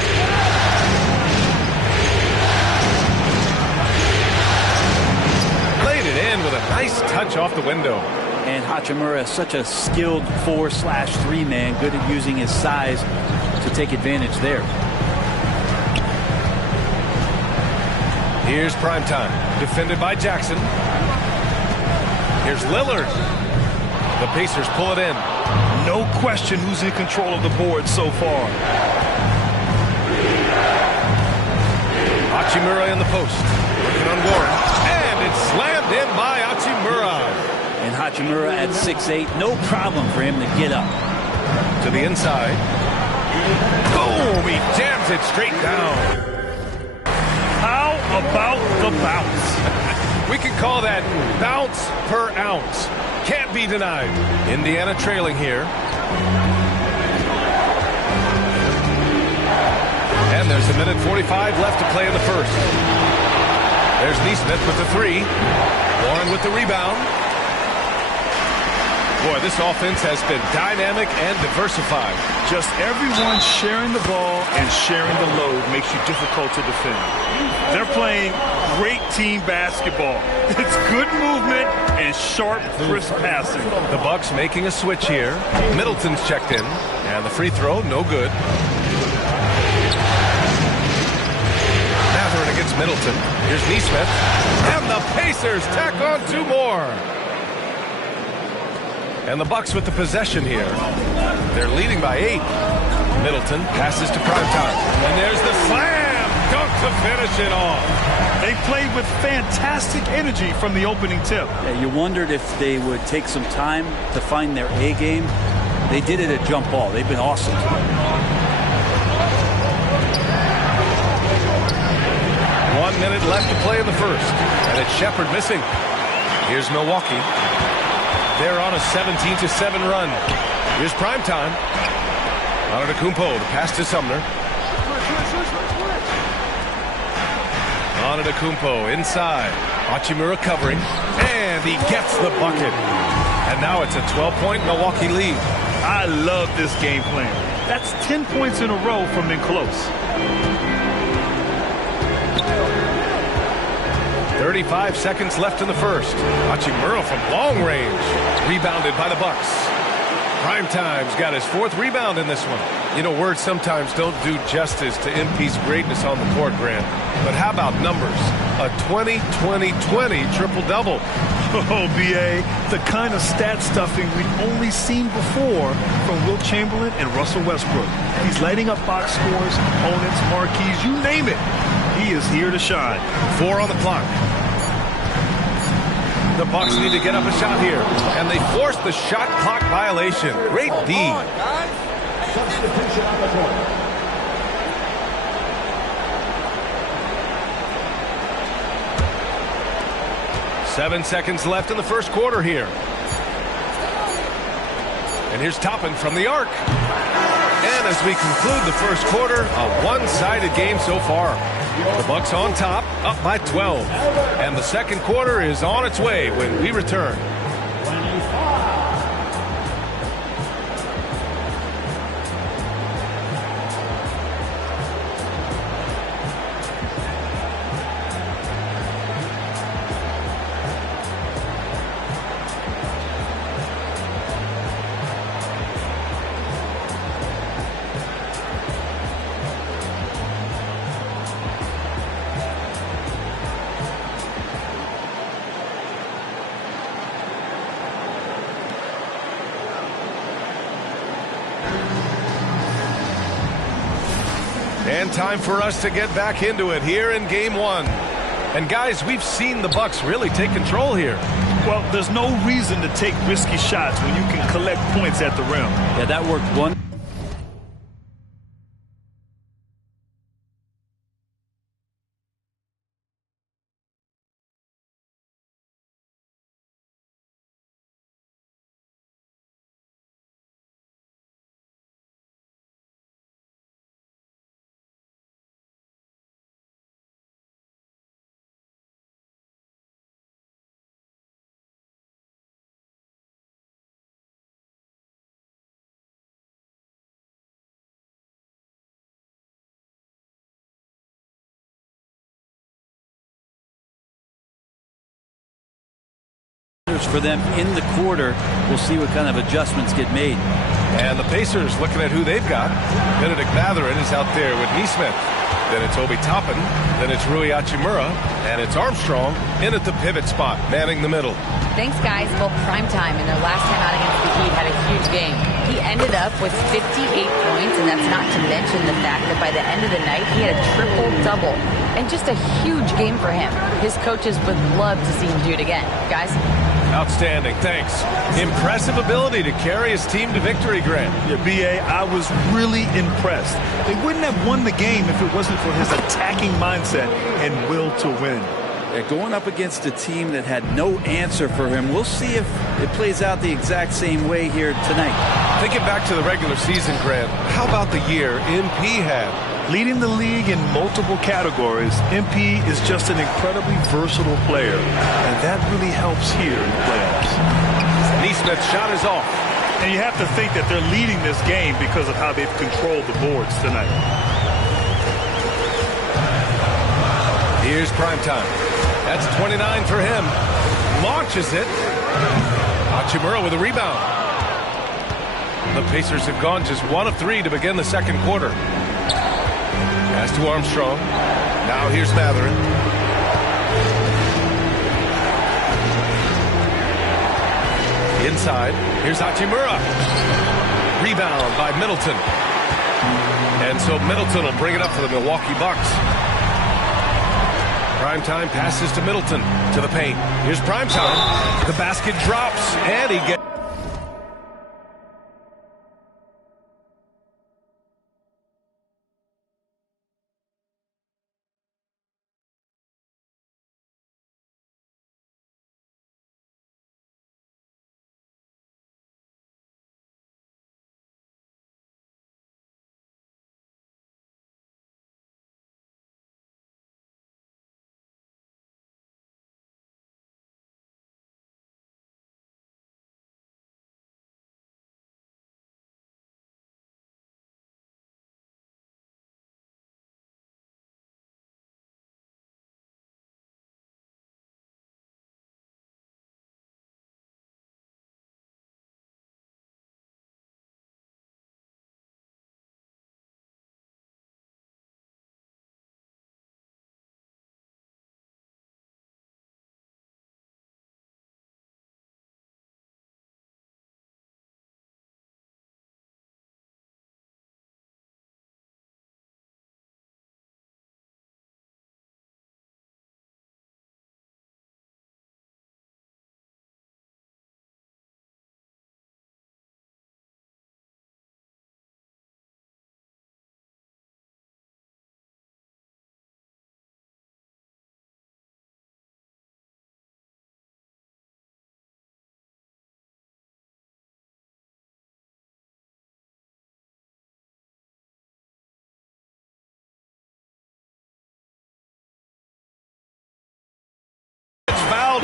Played it in with a nice touch off the window. And Hachimura is such a skilled 4/3 man, good at using his size to take advantage there. Here's Primetime, defended by Jackson. Here's Lillard. The Pacers pull it in. No question who's in control of the board so far. Hachimura in the post. Working on Warren. And it's slammed in by Hachimura. And Hachimura at 6'8", no problem for him to get up. To the inside. Boom! He jams it straight down. How about the bounce? We can call that bounce per ounce. Can't be denied. Indiana trailing here. And there's a minute 45 left to play in the first. There's Neesmith with the 3. Warren with the rebound. Boy, this offense has been dynamic and diversified. Just everyone sharing the ball and sharing the load makes you difficult to defend. They're playing great team basketball. It's good movement and sharp, crisp passing. The Bucks making a switch here. Middleton's checked in. And the free throw, no good. Mathurin against Middleton. Here's Neesmith. And the Pacers tack on 2 more. And the Bucks with the possession here. They're leading by 8. Middleton passes to Primetime. And there's the slam dunk to finish it off. They played with fantastic energy from the opening tip. Yeah, you wondered if they would take some time to find their A game. They did it at jump ball. They've been awesome. 1 minute left to play in the first. And it's Shepherd missing. Here's Milwaukee. They're on a 17-7 run. Here's Primetime. Antetokounmpo, the pass to Sumner. Antetokounmpo inside. Hachimura covering. And he gets the bucket. And now it's a 12-point Milwaukee lead. I love this game plan. That's 10 points in a row from in close. 35 seconds left in the first. Hachimura from long range. Rebounded by the Bucks. Primetime's got his 4th rebound in this one. You know, words sometimes don't do justice to MP's greatness on the court, Grant. But how about numbers? A 20-20-20 triple-double. Oh, B.A., the kind of stat stuffing we've only seen before from Wilt Chamberlain and Russell Westbrook. He's lighting up box scores, opponents, marquees, you name it. He is here to shine. 4 on the clock. The Bucks need to get up a shot here. And they force the shot clock violation. Great D. 7 seconds left in the first quarter here. And here's Toppin from the arc. And as we conclude the first quarter, a one-sided game so far. The Bucks on top, up by 12. And the second quarter is on its way when we return. And time for us to get back into it here in game one. And guys, we've seen the Bucks really take control here. Well, there's no reason to take risky shots when you can collect points at the rim. Yeah, that worked one. For them in the quarter. We'll see what kind of adjustments get made. And the Pacers looking at who they've got. Benedict Mathurin is out there with Neesmith. Then it's Obi Toppin. Then it's Rui Hachimura. And it's Armstrong in at the pivot spot, manning the middle. Thanks, guys. Well, primetime in their last time out against the Heat had a huge game. He ended up with 58 points, and that's not to mention the fact that by the end of the night, he had a triple-double. And just a huge game for him. His coaches would love to see him do it again. Guys? Outstanding, thanks. Impressive ability to carry his team to victory, Grant. Yeah, B.A., I was really impressed. They wouldn't have won the game if it wasn't for his attacking mindset and will to win. Yeah, going up against a team that had no answer for him. We'll see if it plays out the exact same way here tonight. Thinking back to the regular season, Grant, how about the year MP had? Leading the league in multiple categories, MP is just an incredibly versatile player, and that really helps here in the playoffs. Neesmith's shot is off. And you have to think that they're leading this game because of how they've controlled the boards tonight. Here's primetime. That's 29 for him. Launches it. Hachimura with a rebound. The Pacers have gone just 1 of 3 to begin the second quarter. Pass to Armstrong. Now here's Mathurin. Inside. Here's Hachimura. Rebound by Middleton. And so Middleton will bring it up for the Milwaukee Bucks. Primetime passes to Middleton to the paint. Here's Primetime. The basket drops and he gets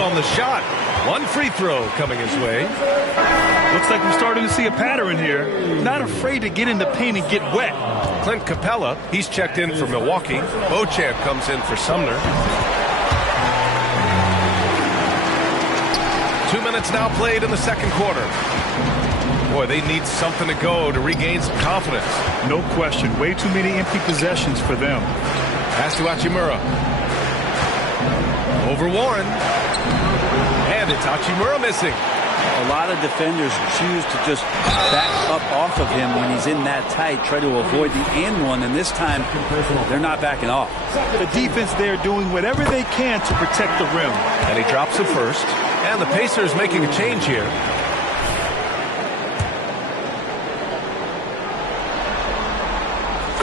on the shot. One free throw coming his way. Looks like we're starting to see a pattern here. Not afraid to get in the paint and get wet. Clint Capella, he's checked in for Milwaukee. Beauchamp comes in for Sumner. 2 minutes now played in the second quarter. Boy, they need something to go to regain some confidence. No question. Way too many empty possessions for them. Pass to Hachimura. Over Warren. And it's Hachimura missing. A lot of defenders choose to just back up off of him when he's in that tight, try to avoid the and one, and this time they're not backing off. The defense there doing whatever they can to protect the rim. And he drops it first. And the Pacers making a change here.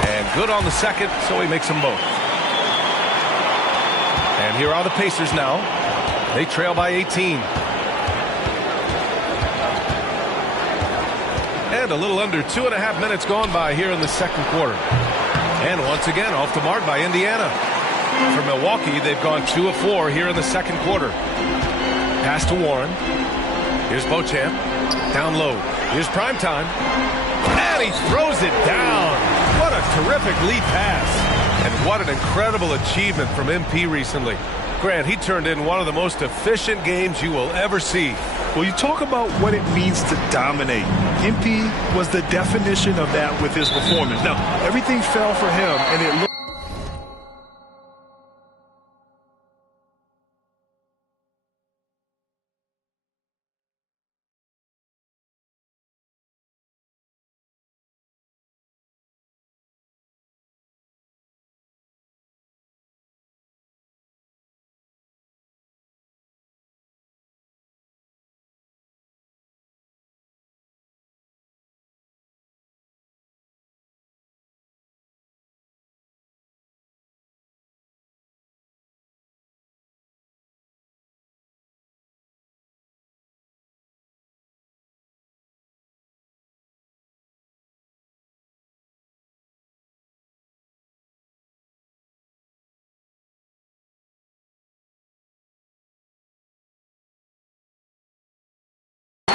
And good on the second, so he makes them both. And here are the Pacers now. They trail by 18. And a little under 2.5 minutes gone by here in the second quarter. And once again, off the mark by Indiana. For Milwaukee, they've gone 2 of 4 here in the second quarter. Pass to Warren. Here's Beauchamp. Down low. Here's Primetime. And he throws it down. What a terrific lead pass. And what an incredible achievement from MP recently. Grant, he turned in one of the most efficient games you will ever see. Well, you talk about what it means to dominate. MP was the definition of that with his performance. Now, everything fell for him, and it looked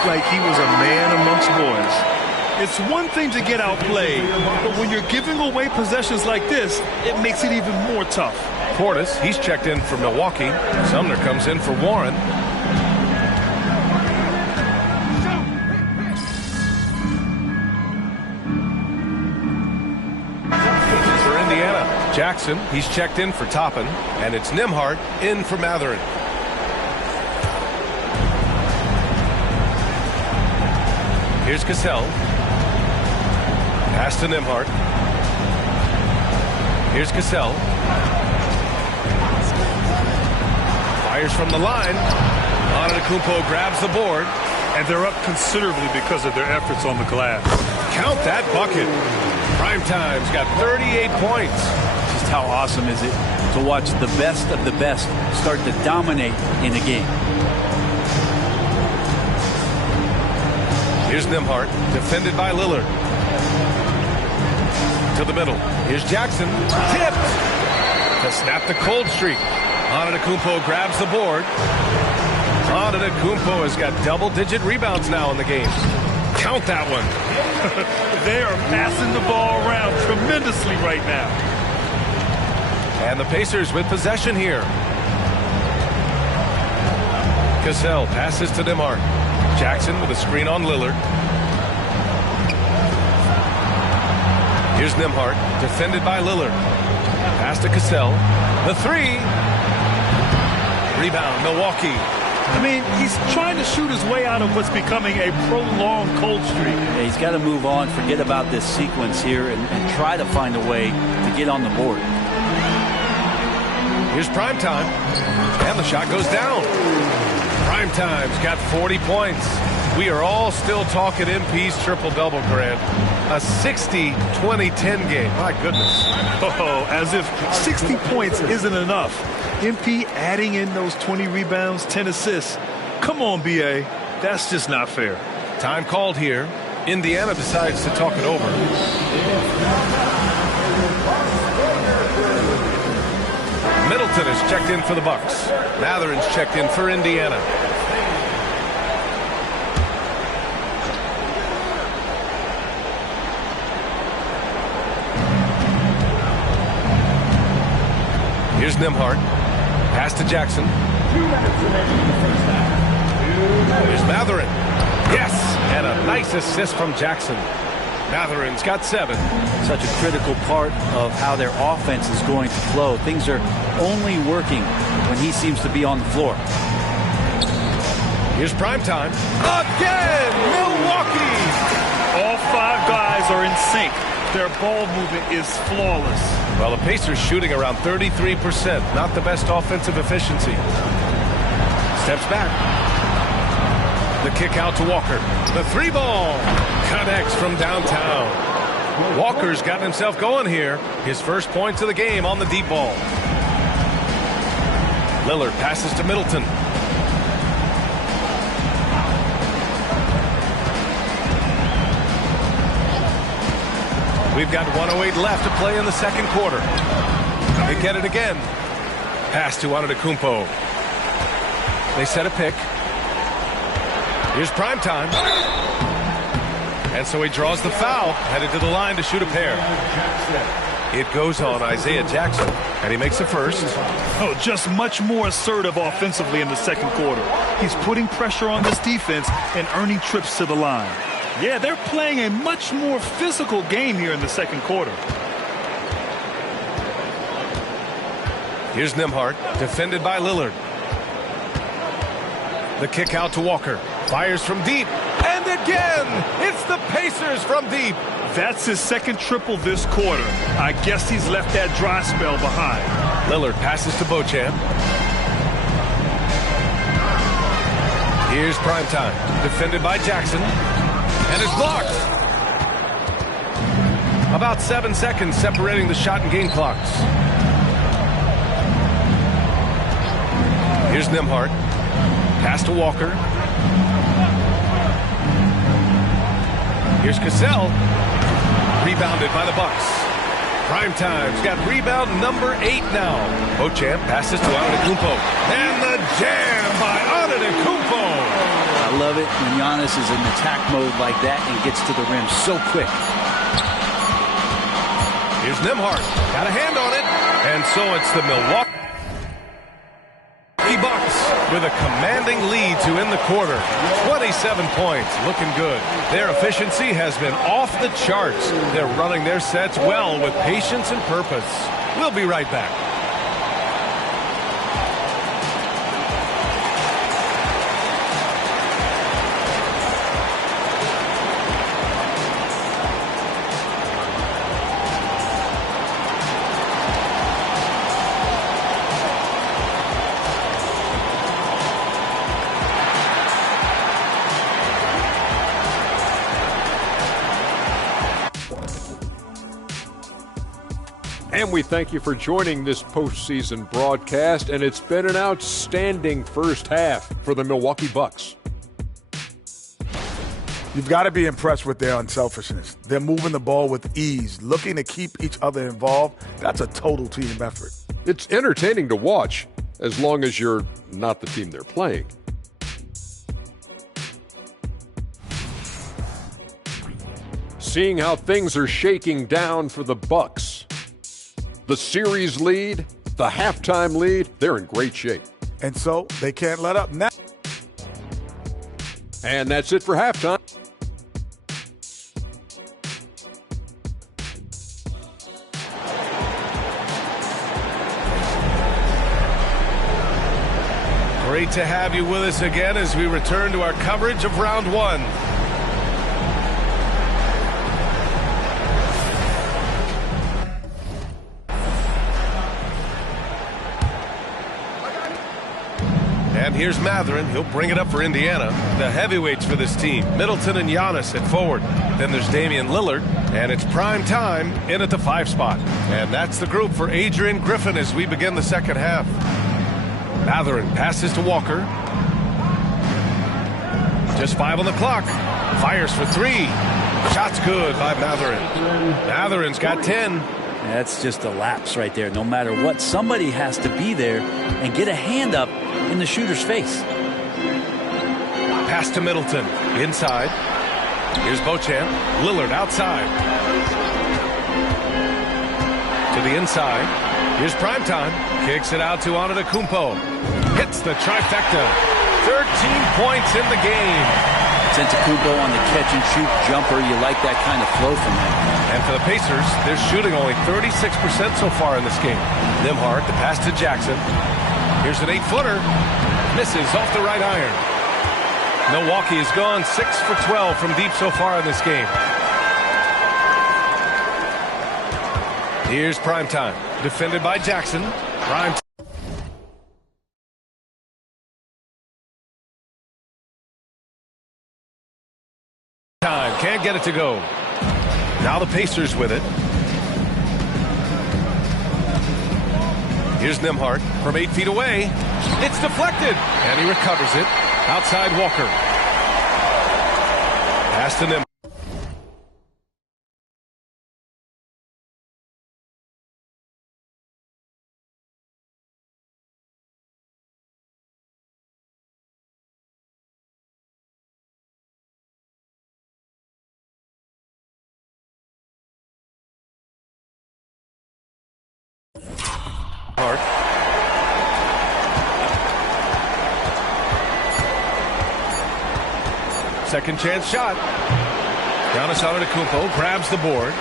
like he was a man amongst boys. It's one thing to get outplayed, but when you're giving away possessions like this, it makes it even more tough. Portis, he's checked in for Milwaukee. Sumner comes in for Warren. For Indiana, Jackson, he's checked in for Toppin. And it's Nembhard in for Matherin. Here's Cassell. Pass to Nembhard. Here's Cassell. Fires from the line. Antetokounmpo grabs the board. And they're up considerably because of their efforts on the glass. Count that bucket. Primetime's got 38 points. Just how awesome is it to watch the best of the best start to dominate in a game. Here's Nembhard, defended by Lillard. To the middle. Here's Jackson. Tipped. To snap the cold streak. Antetokounmpo grabs the board. Antetokounmpo has got double-digit rebounds now in the game. Count that one. They are passing the ball around tremendously right now. And the Pacers with possession here. Cassell passes to Nembhard. Jackson with a screen on Lillard. Here's Nembhard, defended by Lillard. Pass to Cassell. The three. Rebound, Milwaukee. I mean, he's trying to shoot his way out of what's becoming a prolonged cold streak. Yeah, he's got to move on, forget about this sequence here, and try to find a way to get on the board. Here's Primetime. And the shot goes down. Primetime's got 40 points. We are all still talking MP's triple-double, Grant. A 60-20-10 game. My goodness. Oh, as if 60 points isn't enough. MP adding in those 20 rebounds, 10 assists. Come on, BA. That's just not fair. Time called here. Indiana decides to talk it over. Middleton is checked in for the Bucks. Matherin's checked in for Indiana. Here's Nembhard. Pass to Jackson. 2 minutes remaining in the first half. Here's Matherin. Yes! And a nice assist from Jackson. Matherin's got 7. Such a critical part of how their offense is going to flow. Things are only working when he seems to be on the floor. Here's primetime. Again! Milwaukee! All 5 guys are in sync. Their ball movement is flawless. Well, the Pacers shooting around 33%. Not the best offensive efficiency. Steps back. The kick out to Walker. The 3-ball connects from downtown. Walker's gotten himself going here. His first points of the game on the deep ball. Lillard passes to Middleton. We've got 1:08 left to play in the second quarter. They get it again. Pass to Antetokounmpo. They set a pick. Here's primetime. And so he draws the foul, headed to the line to shoot a pair. It goes on Isaiah Jackson, and he makes the first. Oh, just much more assertive offensively in the second quarter. He's putting pressure on this defense and earning trips to the line. Yeah, they're playing a much more physical game here in the second quarter. Here's Nembhard, defended by Lillard. The kick out to Walker. Fires from deep. And again, it's the Pacers from deep. That's his second triple this quarter. I guess he's left that dry spell behind. Lillard passes to Beauchamp. Here's primetime, defended by Jackson. And it's blocked. About 7 seconds separating the shot and game clocks. Here's Nembhard. Pass to Walker. Here's Cassell. Rebounded by the Bucks. Primetime's got rebound number 8 now. Beauchamp passes to Antetokounmpo. And the jam by Antetokounmpo. I love it when Giannis is in attack mode like that and gets to the rim so quick. Here's Nembhard. Got a hand on it. And so it's the Milwaukee Bucks with a commanding lead to end the quarter. 27 points. Looking good. Their efficiency has been off the charts. They're running their sets well with patience and purpose. We'll be right back. And we thank you for joining this postseason broadcast, and it's been an outstanding first half for the Milwaukee Bucks. You've got to be impressed with their unselfishness. They're moving the ball with ease, looking to keep each other involved. That's a total team effort. It's entertaining to watch, as long as you're not the team they're playing. Seeing how things are shaking down for the Bucks. The series lead, the halftime lead, they're in great shape. And so they can't let up now. And that's it for halftime. Great to have you with us again as we return to our coverage of round one. And here's Matherin. He'll bring it up for Indiana. The heavyweights for this team, Middleton and Giannis at forward. Then there's Damian Lillard, and it's prime time in at the 5 spot. And that's the group for Adrian Griffin as we begin the second half. Matherin passes to Walker. Just 5 on the clock. Fires for 3. Shot's good by Matherin. Matherin's got 10. That's just a lapse right there. No matter what, somebody has to be there and get a hand up in the shooter's face. Pass to Middleton. Inside. Here's Beauchamp. Lillard outside. To the inside. Here's Primetime. Kicks it out to Antetokounmpo. Hits the trifecta. 13 points in the game. Antetokounmpo on the catch-and-shoot jumper. You like that kind of flow from him. And for the Pacers, they're shooting only 36% so far in this game. Nembhard, the pass to Jackson. Here's an 8-footer. Misses off the right iron. Milwaukee has gone 6 for 12 from deep so far in this game. Here's Primetime. Defended by Jackson. Primetime. Can't get it to go. Now the Pacers with it. Here's Nembhard from 8 feet away. It's deflected, and he recovers it. Outside Walker. Pass to Nembhard. Second chance shot. Giannis Antetokounmpo grabs the board.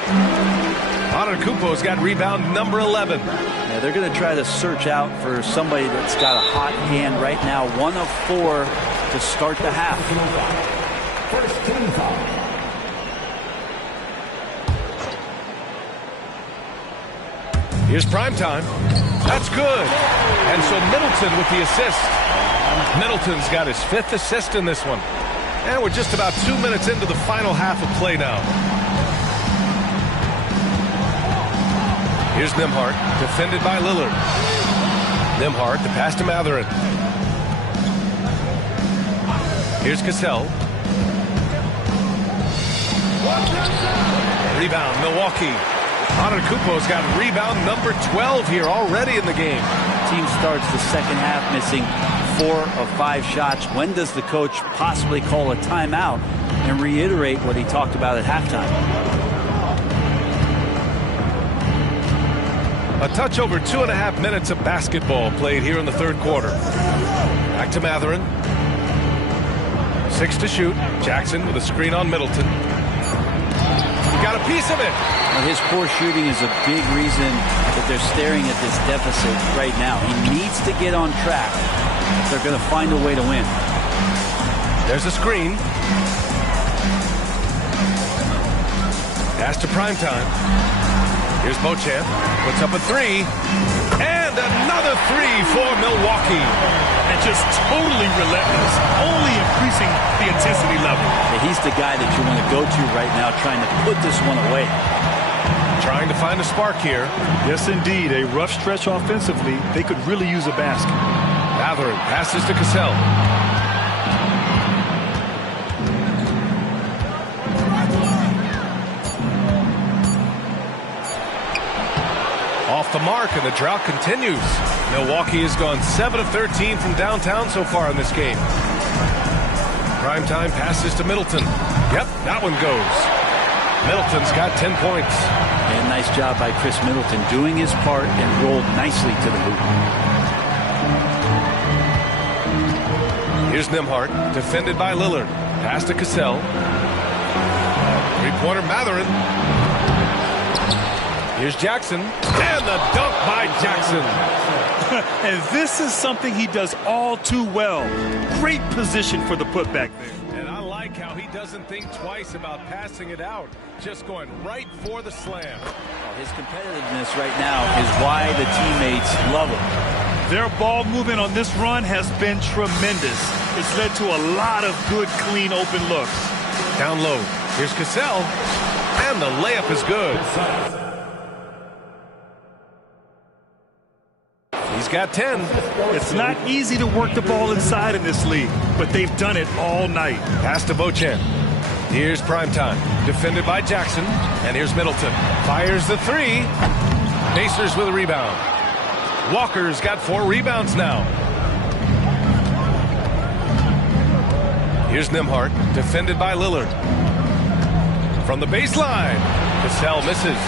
Antetokounmpo's got rebound number 11. Yeah, they're going to try to search out for somebody that's got a hot hand right now. 1 of 4 to start the half. First team foul. Here's Primetime. That's good. And so Middleton with the assist. Middleton's got his 5th assist in this one. And we're just about 2 minutes into the final half of play now. Here's Nembhard, defended by Lillard. Nembhard, the pass to Mathurin. Here's Cassell. Rebound, Milwaukee. Antetokounmpo's got rebound number 12 here already in the game. Team starts the second half missing 4 of 5 shots. When does the coach possibly call a timeout and reiterate what he talked about at halftime? A touch over 2.5 minutes of basketball played here in the third quarter. Back to Mathurin. 6 to shoot. Jackson with a screen on Middleton. He got a piece of it. Well, his poor shooting is a big reason that they're staring at this deficit right now. He needs to get on track if they're going to find a way to win. There's a screen. Pass to Primetime. Here's Beauchamp. Puts up a 3. And another 3 for Milwaukee. And just totally relentless. Only increasing the intensity level. Yeah, he's the guy that you want to go to right now, trying to put this one away. Trying to find a spark here. Yes, indeed. A rough stretch offensively. They could really use a basket. Mathurin passes to Cassell. Off the mark, and the drought continues. Milwaukee has gone 7 of 13 from downtown so far in this game. Primetime passes to Middleton. Yep, that one goes. Middleton's got 10 points. And nice job by Chris Middleton doing his part and rolled nicely to the hoop. Here's Nembhard, defended by Lillard. Pass to Cassell. Three-pointer Mathurin. Here's Jackson. And the dunk by Jackson. And this is something he does all too well. Great position for the putback there. And I like how he doesn't think twice about passing it out. Just going right for the slam. Well, his competitiveness right now is why the teammates love him. Their ball movement on this run has been tremendous. It's led to a lot of good, clean, open looks. Down low. Here's Cassell. And the layup is good. He's got 10. It's not easy to work the ball inside in this league, but they've done it all night. Pass to Beauchamp. Here's Primetime, defended by Jackson, and here's Middleton. Fires the three. Pacers with a rebound. Walker's got 4 rebounds now. Here's Nembhard, defended by Lillard. From the baseline, Cassell misses.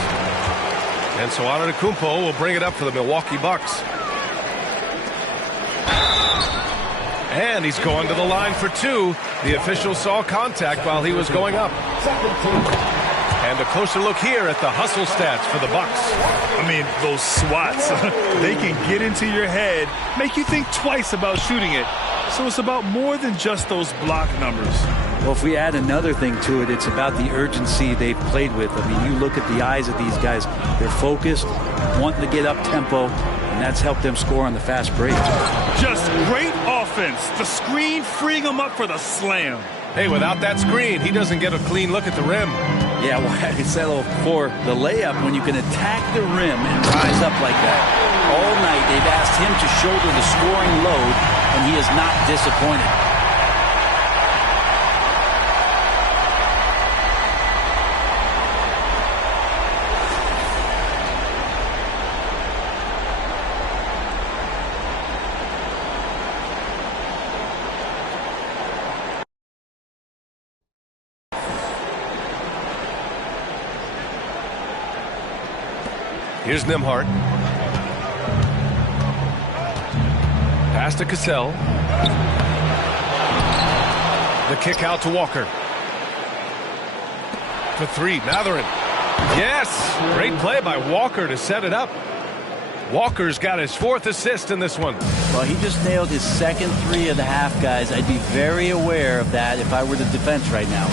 And so Antetokounmpo will bring it up for the Milwaukee Bucks. And he's going to the line for 2. The official saw contact while he was going up. And a closer look here at the hustle stats for the Bucks. I mean, those swats, they can get into your head, make you think twice about shooting it. So it's about more than just those block numbers. Well, if we add another thing to it, it's about the urgency they've played with. I mean, you look at the eyes of these guys. They're focused, wanting to get up tempo, and that's helped them score on the fast break. Just great offense. The screen freeing them up for the slam. Hey, without that screen, he doesn't get a clean look at the rim. Yeah, well, I settle for the layup when you can attack the rim and rise up like that. All night, they've asked him to shoulder the scoring load, and he is not disappointed. Here's Nembhard. Pass to Cassell. The kick out to Walker. For 3, Mathurin. Yes! Great play by Walker to set it up. Walker's got his 4th assist in this one. Well, he just nailed his second 3 of the half, guys. I'd be very aware of that if I were the defense right now.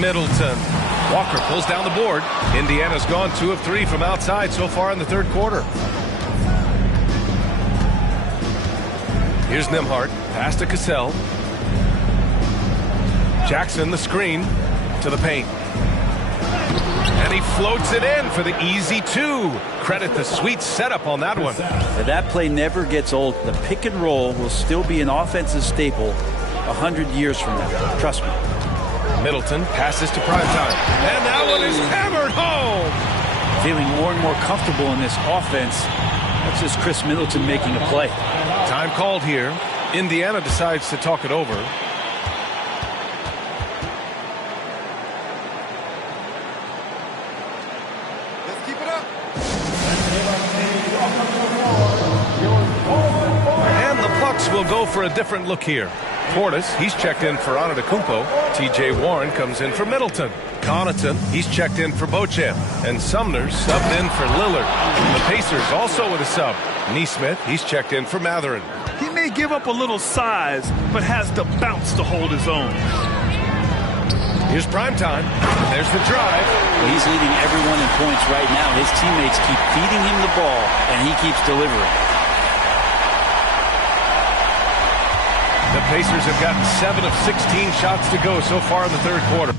Middleton. Walker pulls down the board. Indiana's gone 2 of 3 from outside so far in the 3rd quarter. Here's Nembhard. Pass to Cassell. Jackson, the screen to the paint. And he floats it in for the easy 2. Credit the sweet setup on that one. That play never gets old. The pick and roll will still be an offensive staple 100 years from now. Trust me. Middleton passes to Primetime. And that one is hammered home. Feeling more and more comfortable in this offense. That's just Chris Middleton making a play. Time called here. Indiana decides to talk it over. Let's keep it up. And the Bucks will go for a different look here. Portis, he's checked in for Antetokounmpo. T.J. Warren comes in for Middleton. Connaughton, he's checked in for Beauchamp. And Sumner subbed in for Lillard. The Pacers also with a sub. Nesmith, he's checked in for Mathurin. He may give up a little size, but has the bounce to hold his own. Here's Primetime. There's the drive. He's leading everyone in points right now. His teammates keep feeding him the ball, and he keeps delivering. The Pacers have gotten 7 of 16 shots to go so far in the 3rd quarter.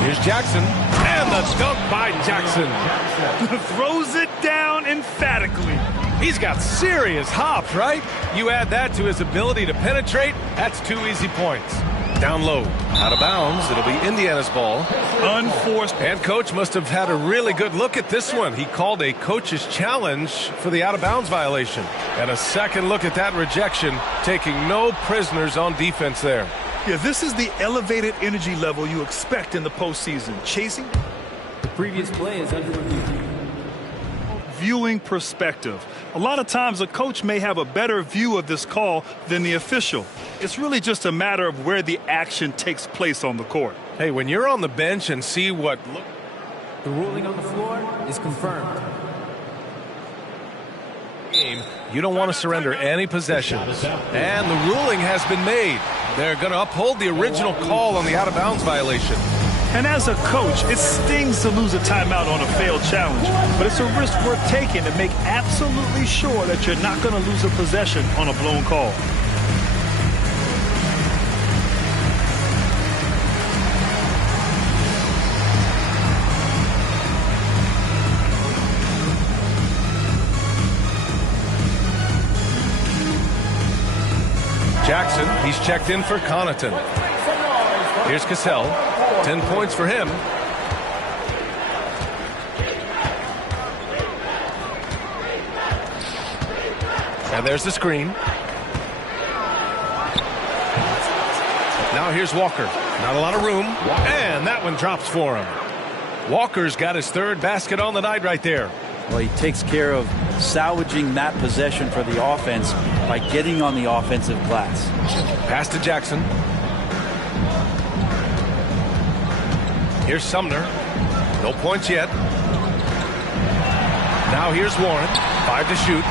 Here's Jackson, and the dunk by Jackson. Throws it down emphatically. He's got serious hops, right? You add that to his ability to penetrate, that's 2 easy points. Down low, out of bounds, it'll be Indiana's ball. Unforced. And coach must have had a really good look at this one. He called a coach's challenge for the out-of-bounds violation. And a second look at that rejection, taking no prisoners on defense there. Yeah, this is the elevated energy level you expect in the postseason. Chasing. The previous play is under review. Viewing perspective. A lot of times a coach may have a better view of this call than the official. It's really just a matter of where the action takes place on the court. Hey, when you're on the bench and see what... The ruling on the floor is confirmed. You don't want to surrender any possessions. And the ruling has been made. They're going to uphold the original call on the out-of-bounds violation. And as a coach, it stings to lose a timeout on a failed challenge, but it's a risk worth taking to make absolutely sure that you're not going to lose a possession on a blown call. Jackson, he's checked in for Connaughton. Here's Cassell. 10 points for him. And there's the screen. Now here's Walker. Not a lot of room. And that one drops for him. Walker's got his third basket on the night right there. Well, he takes care of salvaging that possession for the offense by getting on the offensive glass. Pass to Jackson. Here's Sumner. No points yet. Now here's Warren. 5 to shoot.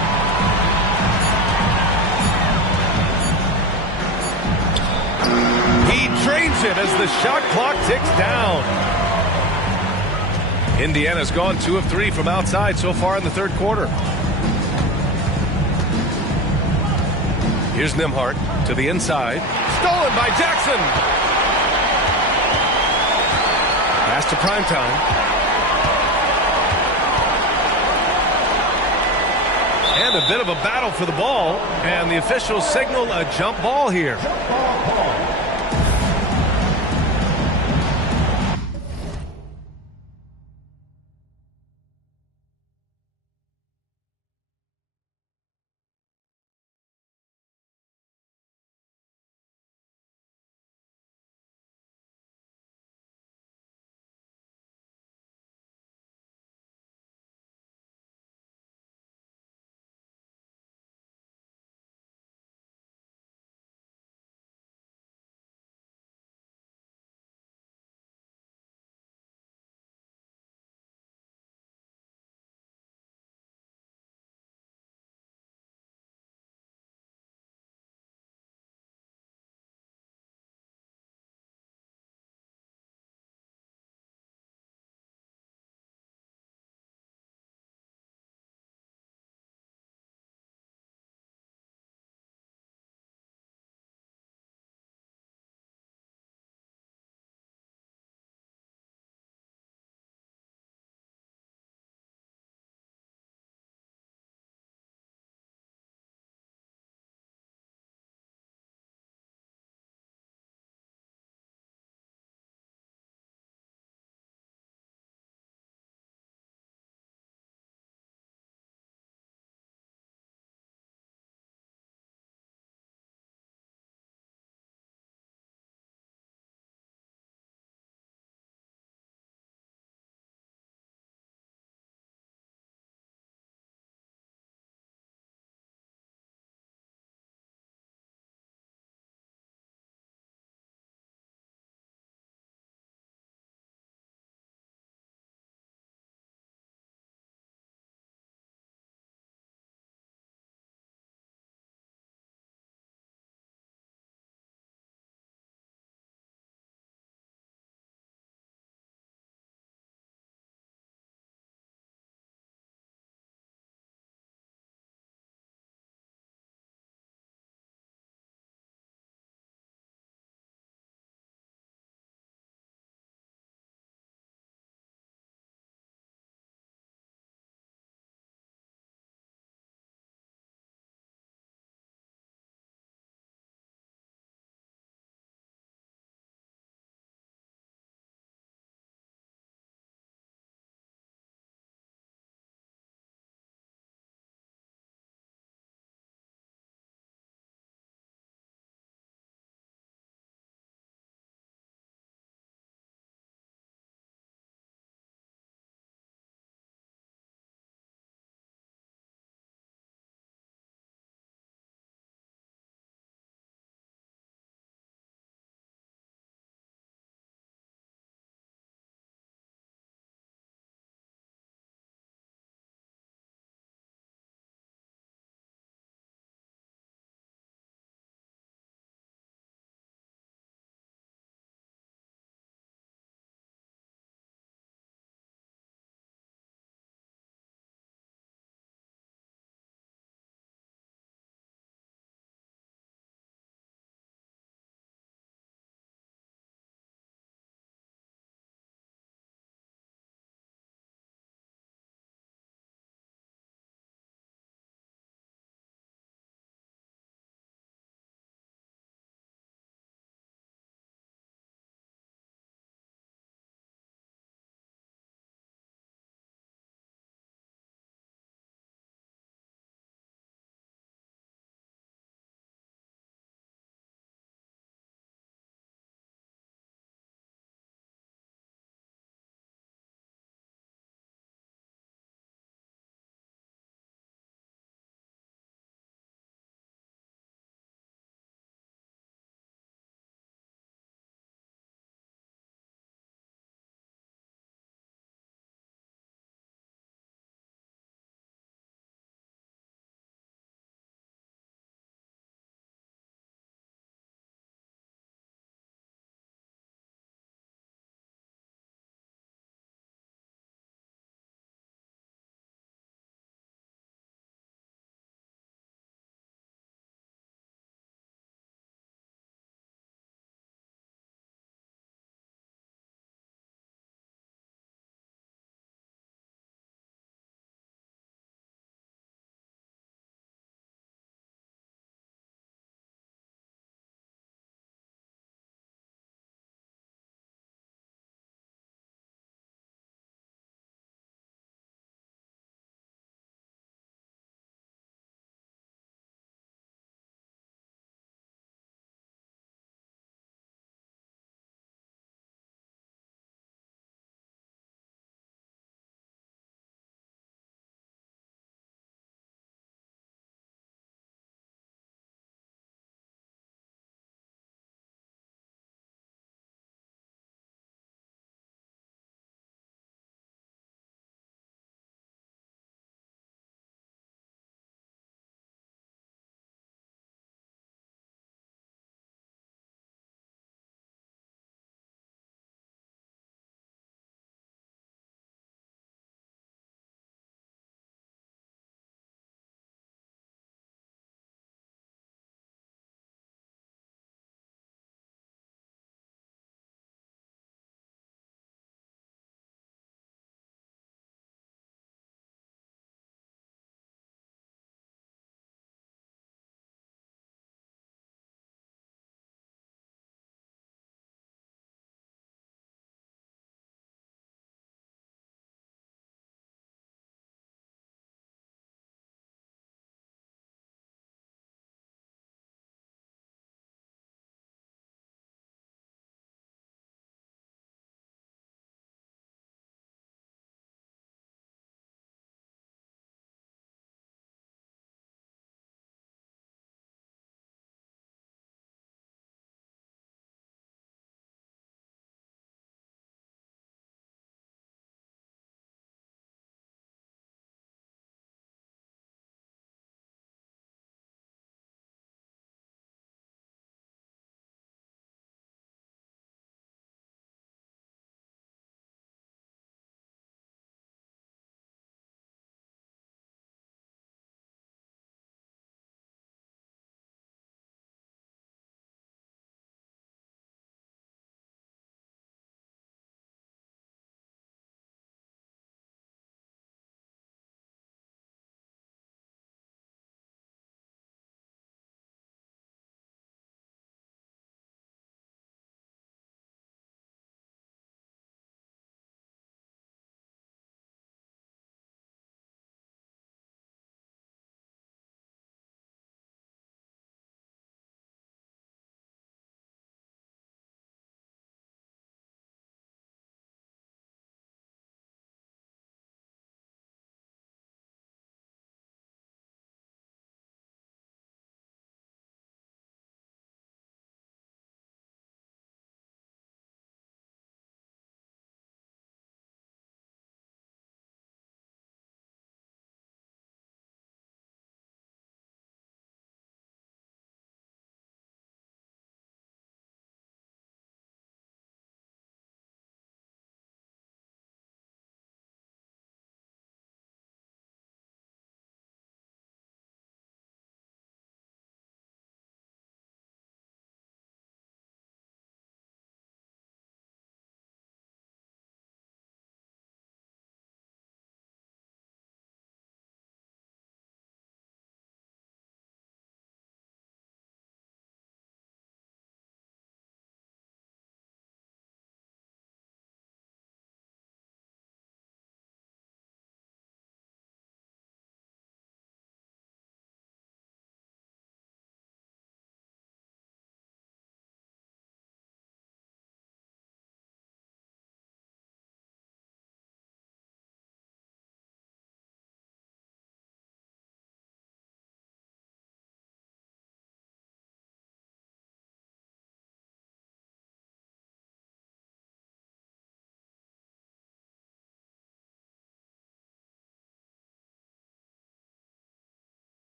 He drains it as the shot clock ticks down. Indiana's gone 2 of 3 from outside so far in the third quarter. Here's Nembhard to the inside. Stolen by Jackson. Pass to Primetime. And a bit of a battle for the ball. And the officials signal a jump ball here.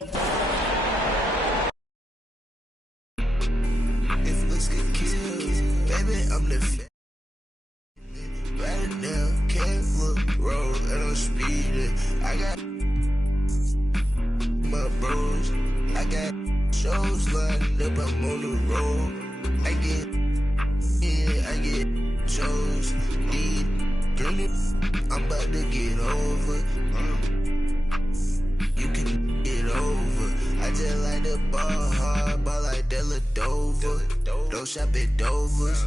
If looks get killed, baby, I'm the fit. Right now, can't look road and I'm speeding. I got my bros, I got shows lined up, I'm on the road. I get shows, need green, I'm about to get over. You can get over. I just like the ball hard, ball like Della Dover. Don't shop at Dover's,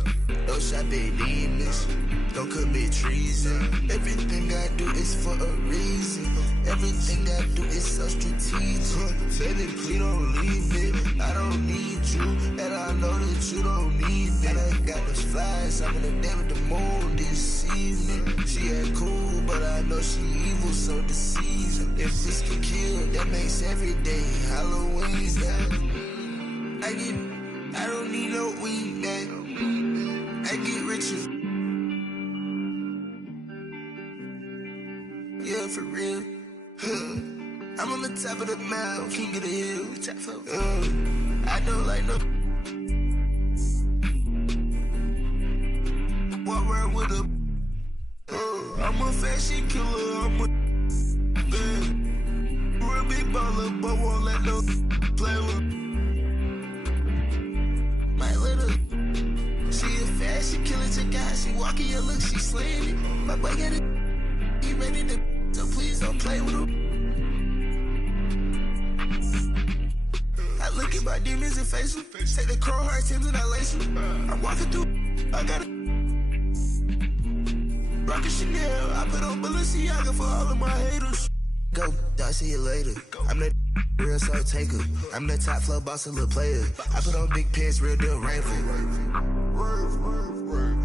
don't shop at Demons. Don't commit treason. Everything I do is for a reason. Everything I do is so strategic. Baby, please don't leave me. I don't need you, and I know that you don't need me. And I got those flies, I'm gonna day with the moon this evening. She ain't cool, but I know she evil, so deceiving. If this can kill, that makes every day Halloween's now. I don't need no weed, man. I get richer. Yeah, for real. I'm on the top of the mountain, king of the hill. I don't like no. Walk around with a. I'm a fashion killer. I'm a. Real big baller, but won't let no play with. My little. She a fashion killer, check out. She walking your look, she slaying it. My boy got it. He ready to. So please don't play with him. I look at my demons and face them. Take the crow heart Timbs and I lace them. I'm walking through. I got it. Rockin' Chanel. I put on Balenciaga for all of my haters. Go, I'll see you later. I'm the real soul taker. I'm the top flow boss, a little player. I put on big pants, real deal rainful.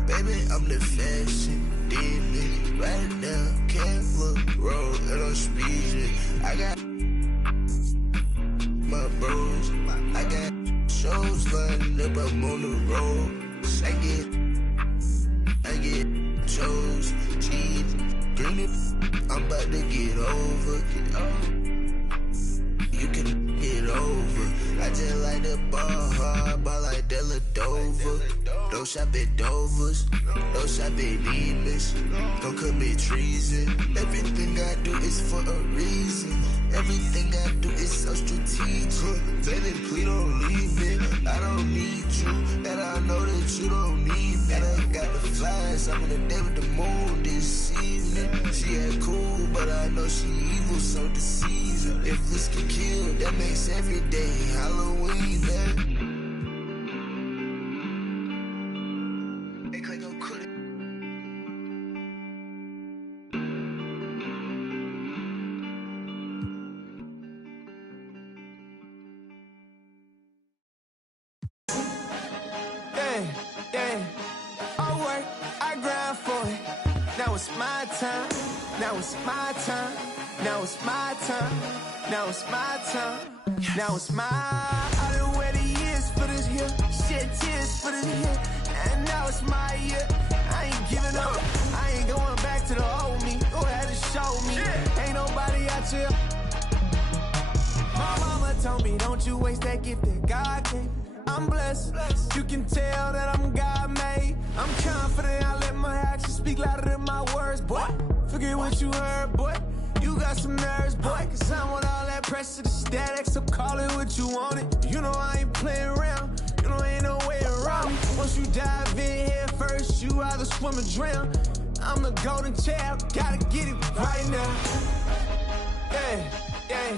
Baby, I'm the fashion demon. Right now, can't look road and I'm speeding. I got my bros, I got shows lined up, I'm on the road. I get shows, cheese, green it, I'm about to get over. You can get over. I just like the ball hard, ball like Della Dover. Don't shop at Dover's, don't shop at Demons. Don't commit treason. Everything I do is for a reason. Everything I do is so strategic. Baby, please don't leave me. I don't need you, and I know that you don't need me. And I got the flies, I'm gonna day with the moon this evening. She ain't cool, but I know she evil, so deceiving. If this can kill, that makes every day Halloween, man. Now it's my time. Now it's my time. Now it's my time. Now it's my time. Now it's my. I done waited years for this here. Shed tears for this here. And now it's my year. I ain't giving up. I ain't going back to the old me. Go ahead and show me. Ain't nobody out here. My mama told me, don't you waste that gift that God gave. I'm blessed. You can tell that I'm God made. I'm confident. I let my actions speak louder than my words, boy. Forget what you heard, boy. You got some nerves, boy. Cause I want all that pressure to static. So call it what you want it. You know I ain't playing around. You know ain't no way around me. Once you dive in head first, you either swim or drown. I'm the golden child. Gotta get it right now. Yeah, yeah.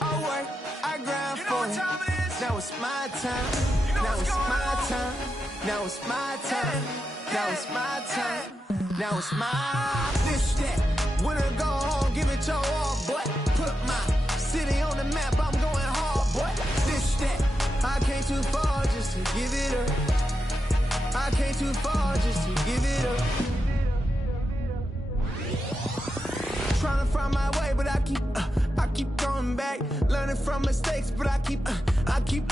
I work, I grind for it. Now it's my time. Now it's my time. Now it's my time. Now it's my time. Now it's my this that. When I go home, give it your all, boy. Put my city on the map. I'm going hard, boy. This that. I came too far just to give it up. I came too far just to give it up. Trying to find my way, but I keep going back. Learning from mistakes, but I keep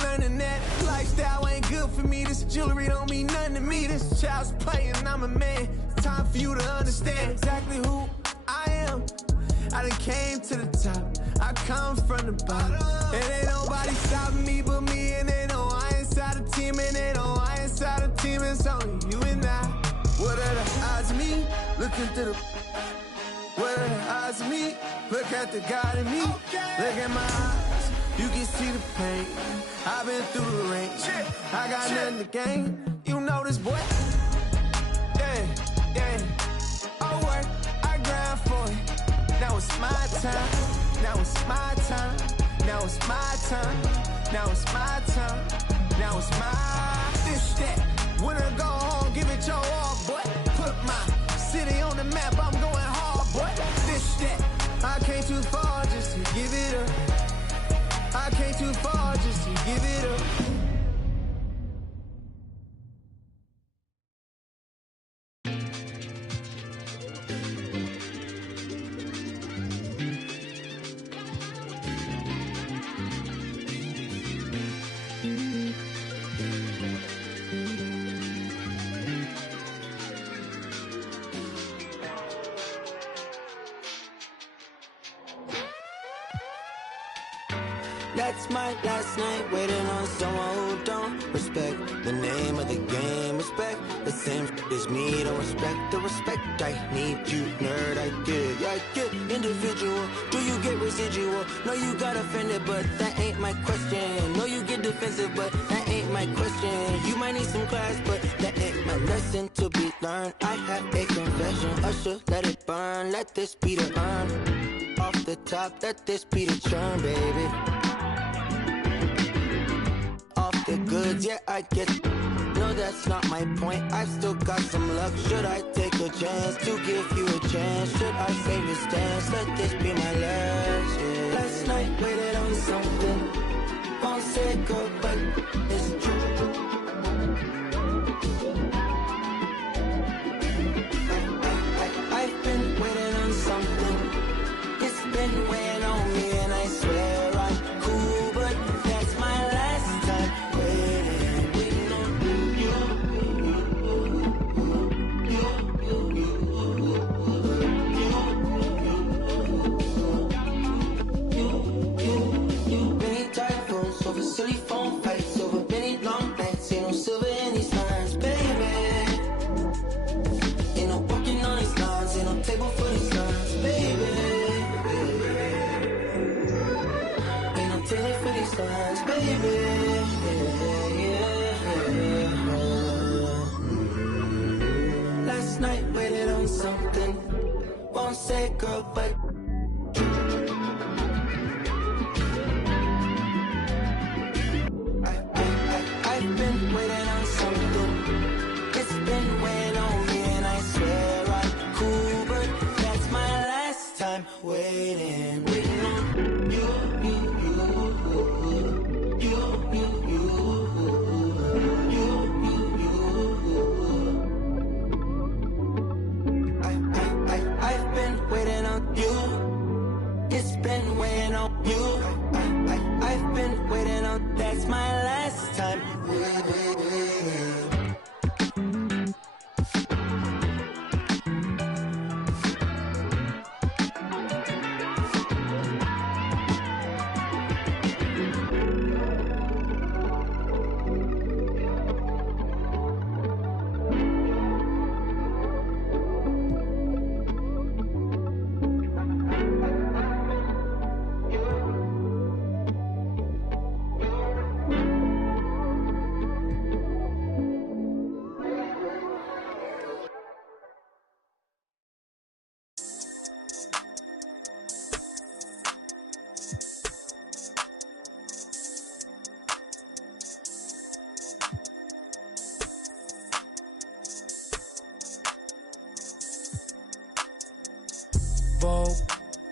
learning that lifestyle ain't good for me. This jewelry don't mean nothing to me. This child's play and I'm a man. It's time for you to understand exactly who I am. I done came to the top. I come from the bottom. And ain't nobody stopping me but me. And they know I inside the team. And they know I inside the team. It's only you and I. What are the odds of me? Looking through the... What are the odds of me? Look at the God in me. Look at my eyes. You can see the pain. I've been through the rain. I got nothing to gain. You know this, boy. Yeah, yeah. I work, I grind for it. Now it's my time. Now it's my time. Now it's my time. Now it's my time. Now it's my this that. When I go home, give it your all, boy. Put my city on the map. I'm going hard, boy. This that. I came too far just to give it up. I came too far just to give it up. That's my last night waiting on someone who don't respect the name of the game. Respect the same as me. Don't respect the respect I need. You nerd, I get. Yeah, I get individual. Do you get residual? No, you got offended, but that ain't my question. No, you get defensive, but that ain't my question. You might need some class, but that ain't my lesson to be learned. I have a confession. Usher, let it burn. Let this be the urn. Off the top, let this be the churn, baby. The goods, yeah, I get. No, that's not my point. I still got some luck. Should I take a chance to give you a chance? Should I save the stance? Let this be my last. Yeah. Last night waited on something. Won't say go, but it's true. I've been waiting on something. It's been weighing on me, and I swear I'm cool, but that's my last time. Silly phone fights over many long nights. Ain't no silver in these lines, baby. Ain't no walking on these lines. Ain't no table for these lines, baby. Ain't no table for these lines, baby. Last night waited on something. Won't say girl, but I've been waiting on something. It's been weighing on me, and I swear I'm cool, but that's my last time waiting. Waiting on you. I've been waiting on you. It's been weighing on you. I've been waiting on. That's my last time.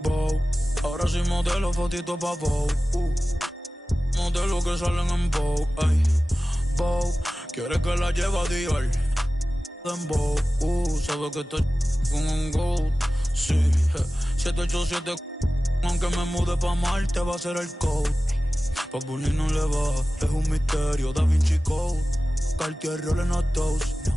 Vogue, ahora sí modelo, fotito pa' Vogue. Modelo que salen en Vogue, ay. Vogue, quiere que la lleve a Dior. En Vogue, sabe que estoy con un gold. Sí, 787, aunque me mude pa' Marte va a ser el code. Pa' Bully no le va, es un misterio, Da Vinci Code. Cartier Rolling a toast.